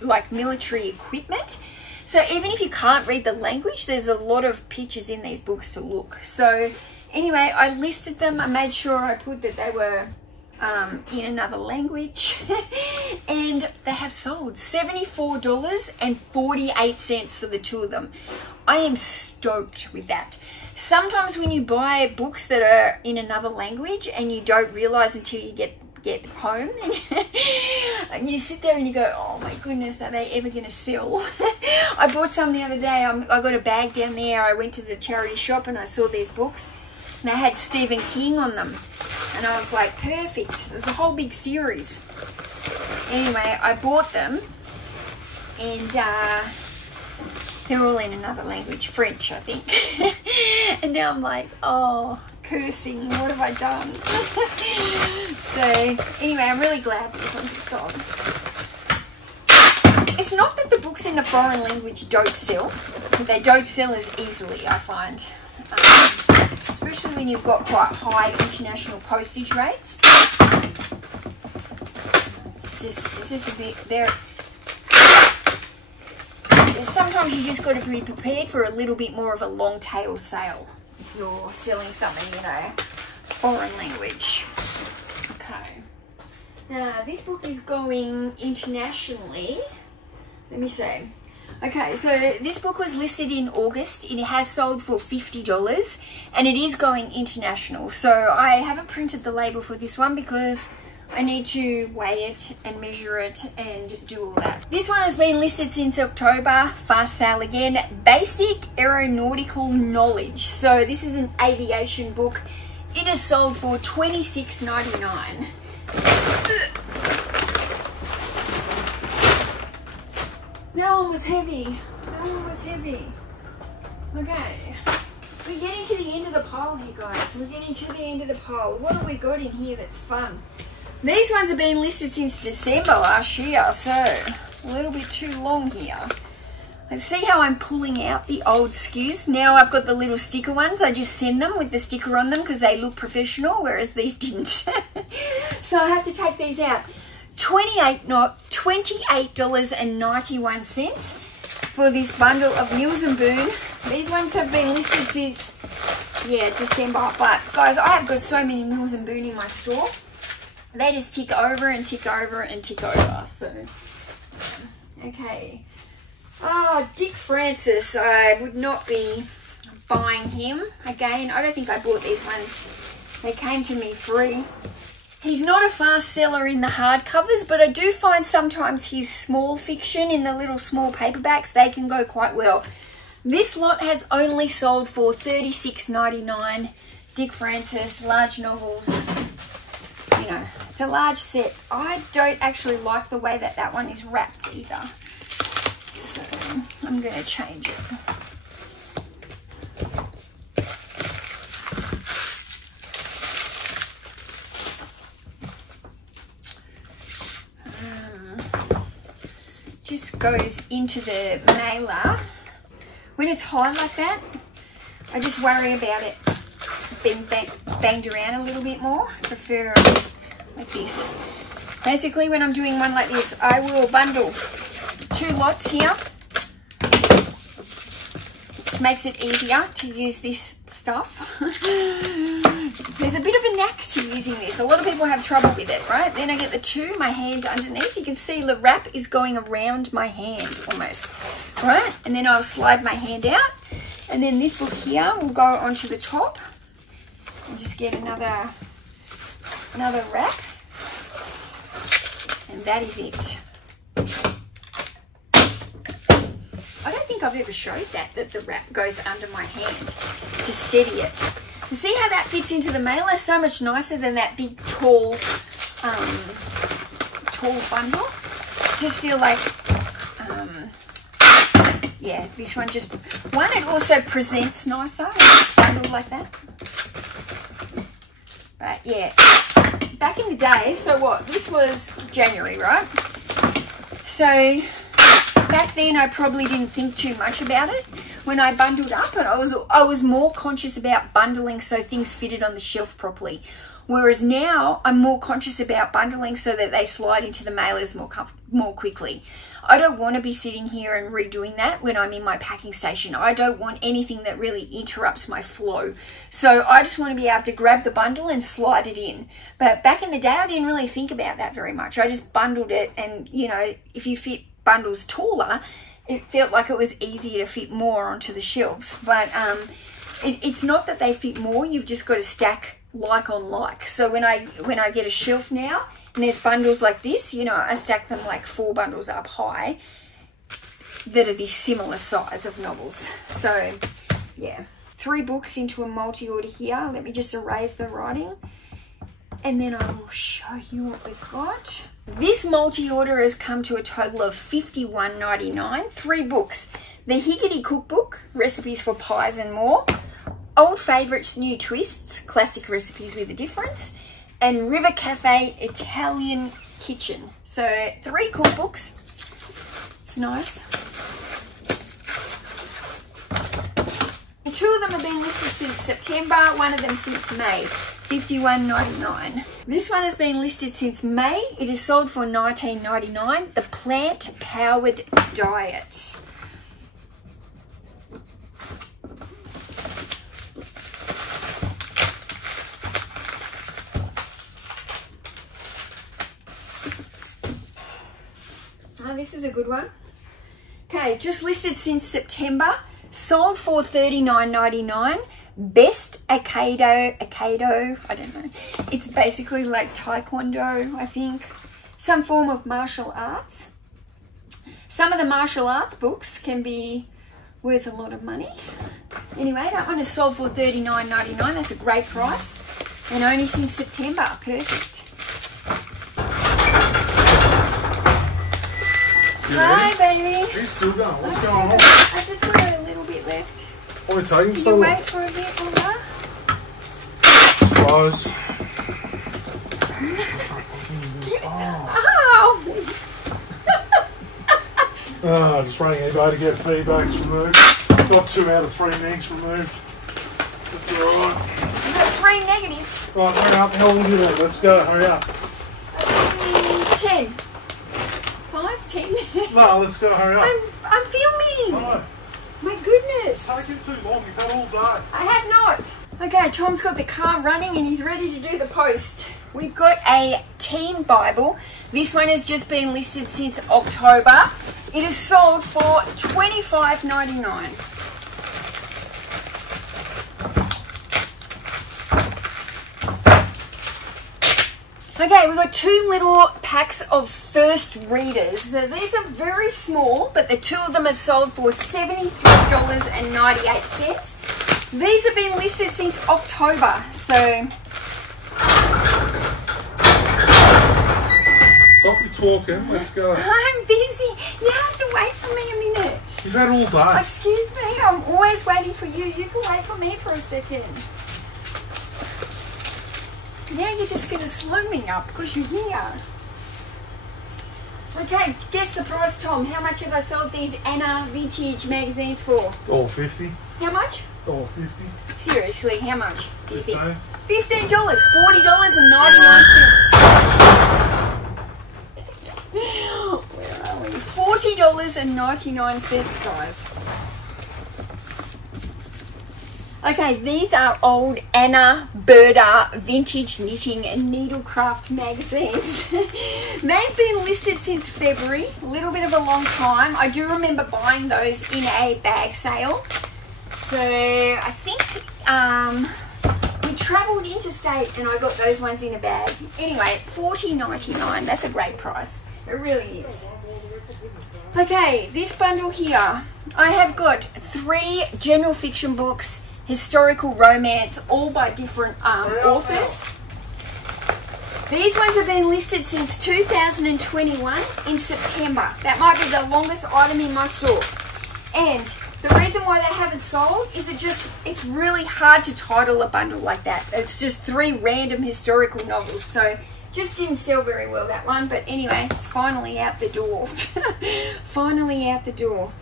like military equipment. So even if you can't read the language, there's a lot of pictures in these books to look. So anyway, I listed them. I made sure I put that they were in another language. And they have sold $74.48 for the 2 of them. I am stoked with that. Sometimes when you buy books that are in another language and you don't realize until you get home and you sit there and you go, oh my goodness, are they ever going to sell? I bought some the other day. I got a bag down there. I went to the charity shop and I saw these books and they had Stephen King on them, and I was like, perfect. There's a whole big series. Anyway, I bought them, and they're all in another language, French, I think. And now I'm like, oh, cursing, what have I done? So anyway, I'm really glad these ones are sold. It's not that the books in the foreign language don't sell. They don't sell as easily, I find. Especially when you've got quite high international postage rates. It's just a bit, there's sometimes you just got to be prepared for a little bit more of a long tail sale if you're selling something, you know, foreign language. Okay. Now, this book is going internationally. Let me see. Okay, so this book was listed in August and it has sold for $50 and it is going international. So I haven't printed the label for this one because I need to weigh it and measure it and do all that. This one has been listed since October, fast sale again, basic aeronautical knowledge. So this is an aviation book. It has sold for $26.99. That one was heavy. That one was heavy. Okay. We're getting to the end of the pile here, guys. We're getting to the end of the pile. What have we got in here that's fun? These ones have been listed since December last year, so a little bit too long here. Let's see how I'm pulling out the old SKUs. Now I've got the little sticker ones. I just send them with the sticker on them because they look professional, whereas these didn't. So I have to take these out. $28.91 for this bundle of Mills & Boon. These ones have been listed since, yeah, December. But guys, I have got so many Mills & Boon in my store. They just tick over and tick over and tick over. So, okay. Oh, Dick Francis. I would not be buying him. Again, I don't think I bought these ones. They came to me free. He's not a fast seller in the hardcovers, but I do find sometimes his small fiction in the little small paperbacks, they can go quite well. This lot has only sold for $36.99. Dick Francis, large novels. You know, it's a large set. I don't actually like the way that one is wrapped either. So I'm going to change it. Just goes into the mailer. When it's high like that, I just worry about it being banged around a little bit more. I prefer like this. Basically, when I'm doing one like this, I will bundle 2 lots here. Just makes it easier to use this stuff. There's a bit of a knack to using this. A lot of people have trouble with it, right? Then I get the 2, my hand's underneath. You can see the wrap is going around my hand almost, right? And then I'll slide my hand out. And then this book here will go onto the top. And just get another wrap. And that is it. I don't think I've ever showed that the wrap goes under my hand to steady it. You see how that fits into the mailer? So much nicer than that big tall bundle. Just feel like, yeah, this one just, it also presents nicer when it's bundled like that. But yeah, back in the day, so what? This was January, right? So back then I probably didn't think too much about it when I bundled up, and I was more conscious about bundling so things fitted on the shelf properly. Whereas now I'm more conscious about bundling so that they slide into the mailers more quickly. I don't want to be sitting here and redoing that when I'm in my packing station. I don't want anything that really interrupts my flow. So I just want to be able to grab the bundle and slide it in. But back in the day, I didn't really think about that very much. I just bundled it, and you know, if you fit bundles taller, it felt like it was easier to fit more onto the shelves. But it's not that they fit more, you've just got to stack like on like. So when I get a shelf now and there's bundles like this, you know, I stack them like 4 bundles up high that are this similar size of novels. So yeah, 3 books into a multi-order here. Let me just erase the writing and then I will show you what we've got. This multi-order has come to a total of $51.99. 3 books. The Higgity Cookbook, recipes for pies and more. Old Favourites, New Twists, classic recipes with a difference. And River Cafe, Italian Kitchen. So 3 cookbooks. It's nice. 2 of them have been listed since September, 1 of them since May. $51.99. This one has been listed since May. It is sold for $19.99. The Plant Powered Diet. this is a good one. Okay, just listed since September. Sold for $39.99. Best Aikido, I don't know. It's basically like Taekwondo, I think. Some form of martial arts. Some of the martial arts books can be worth a lot of money. Anyway, that one is sold for $39.99. That's a great price. And only since September. Perfect. Hi, baby. He's still going. What's going on? I just got a little bit left. What are you taking Can so you long? wait for a bit longer? Suppose. Oh! Just running eBay to get feedbacks removed. Got 2 out of 3 negs removed. That's alright. You got 3 negatives. Right, hurry up. How long do you want? Let's go. Hurry up. 10. 5, 10. No, let's go. Hurry up. I'm filming. No. My goodness. Taking too long. You've got all day. I have not. Okay, Tom's got the car running and he's ready to do the post. We've got a teen Bible. This one has just been listed since October. It is sold for $25.99. Okay, we've got 2 little packs of first readers. So these are very small, but the 2 of them have sold for $73.98. These have been listed since October, so... Stop your talking. Let's go. I'm busy. You have to wait for me a minute. You've had all day. Excuse me, I'm always waiting for you. You can wait for me for a second. Now you're just going to slow me up because you're here. Okay, guess the price, Tom. How much have I sold these Anna vintage magazines for? $1.50. How much? $1.50. Seriously, how much do you think? $15. $15. $40.99. Where are we? $40.99, guys. Okay, these are old Anna Berda vintage knitting and needlecraft magazines. They've been listed since February, a little bit of a long time. I do remember buying those in a bag sale. So I think we travelled interstate and I got those ones in a bag. Anyway, $40.99, that's a great price. It really is. Okay, this bundle here, I have got 3 general fiction books, historical romance, all by different authors. These ones have been listed since 2021 in September. That might be the longest item in my store. And the reason why they haven't sold is it's really hard to title a bundle like that. It's just 3 random historical novels. So just didn't sell very well, that one. But anyway, it's finally out the door. Finally out the door.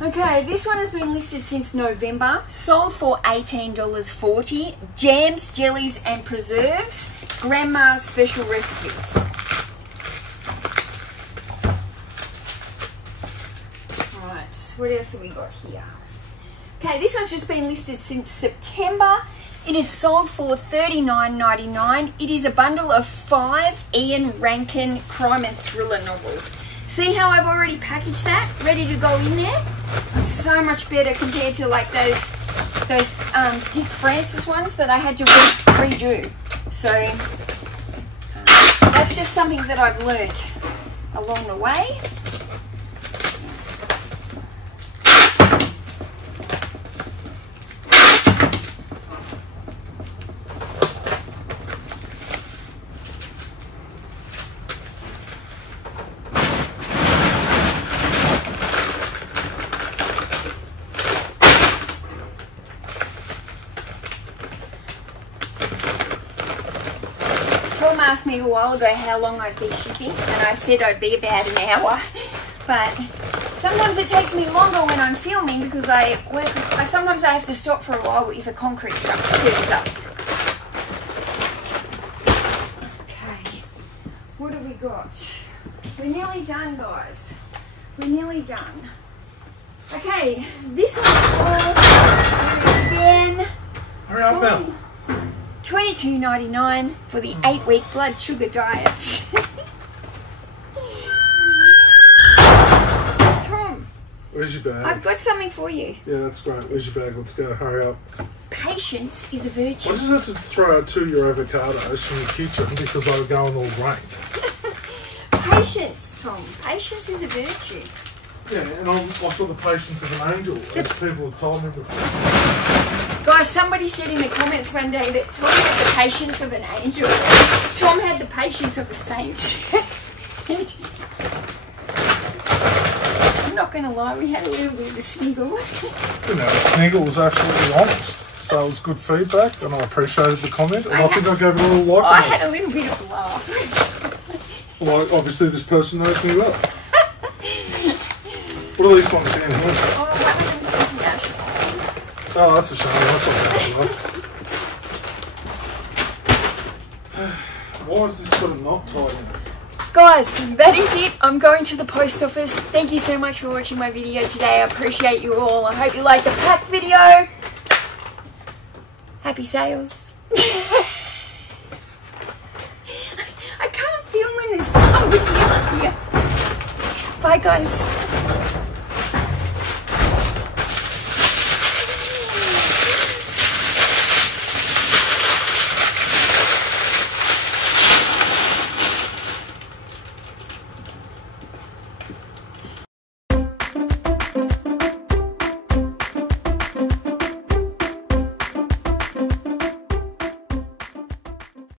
Okay, this one has been listed since November, sold for $18.40. Jams, jellies and preserves, Grandma's special recipes. Right, what else have we got here? Okay, this one's just been listed since September. It is sold for $39.99. It is a bundle of 5 Ian Rankin crime and thriller novels. See how I've already packaged that, ready to go in there? It's so much better compared to like those Dick Francis ones that I had to redo. So that's just something that I've learnt along the way. Tom asked me a while ago how long I'd be shipping, and I said I'd be about an hour. But sometimes it takes me longer when I'm filming because sometimes I have to stop for a while if a concrete truck turns up. Okay, what have we got? We're nearly done, guys. We're nearly done. Okay, this one's all again. Hurry up, Mel. $22.99 for the 8-week blood sugar diet. Where's your bag? I've got something for you. Yeah, that's great. Where's your bag? Let's go. Hurry up. Patience is a virtue. I just had to throw out 2 of your avocados from the kitchen because they were going all rank. Patience, Tom. Patience is a virtue. Yeah, and I've got the patience of an angel, as people have told me before. Guys, somebody said in the comments one day that Tom had the patience of an angel. Tom had the patience of a saint. I'm not going to lie, we had a little bit of a sniggle. The sniggle was absolutely honest, so it was good feedback, and I appreciated the comment, and I think I gave it a little like. I had a little bit of a laugh. Well, obviously this person knows me well. What are these ones here? Oh, one of them's international. Oh, that's a shame. That's not bad. Why is this got a knot tied in it? Guys, that is it. I'm going to the post office. Thank you so much for watching my video today. I appreciate you all. I hope you liked the pack video. Happy sales. I can't film when there's somebody else here. Bye, guys.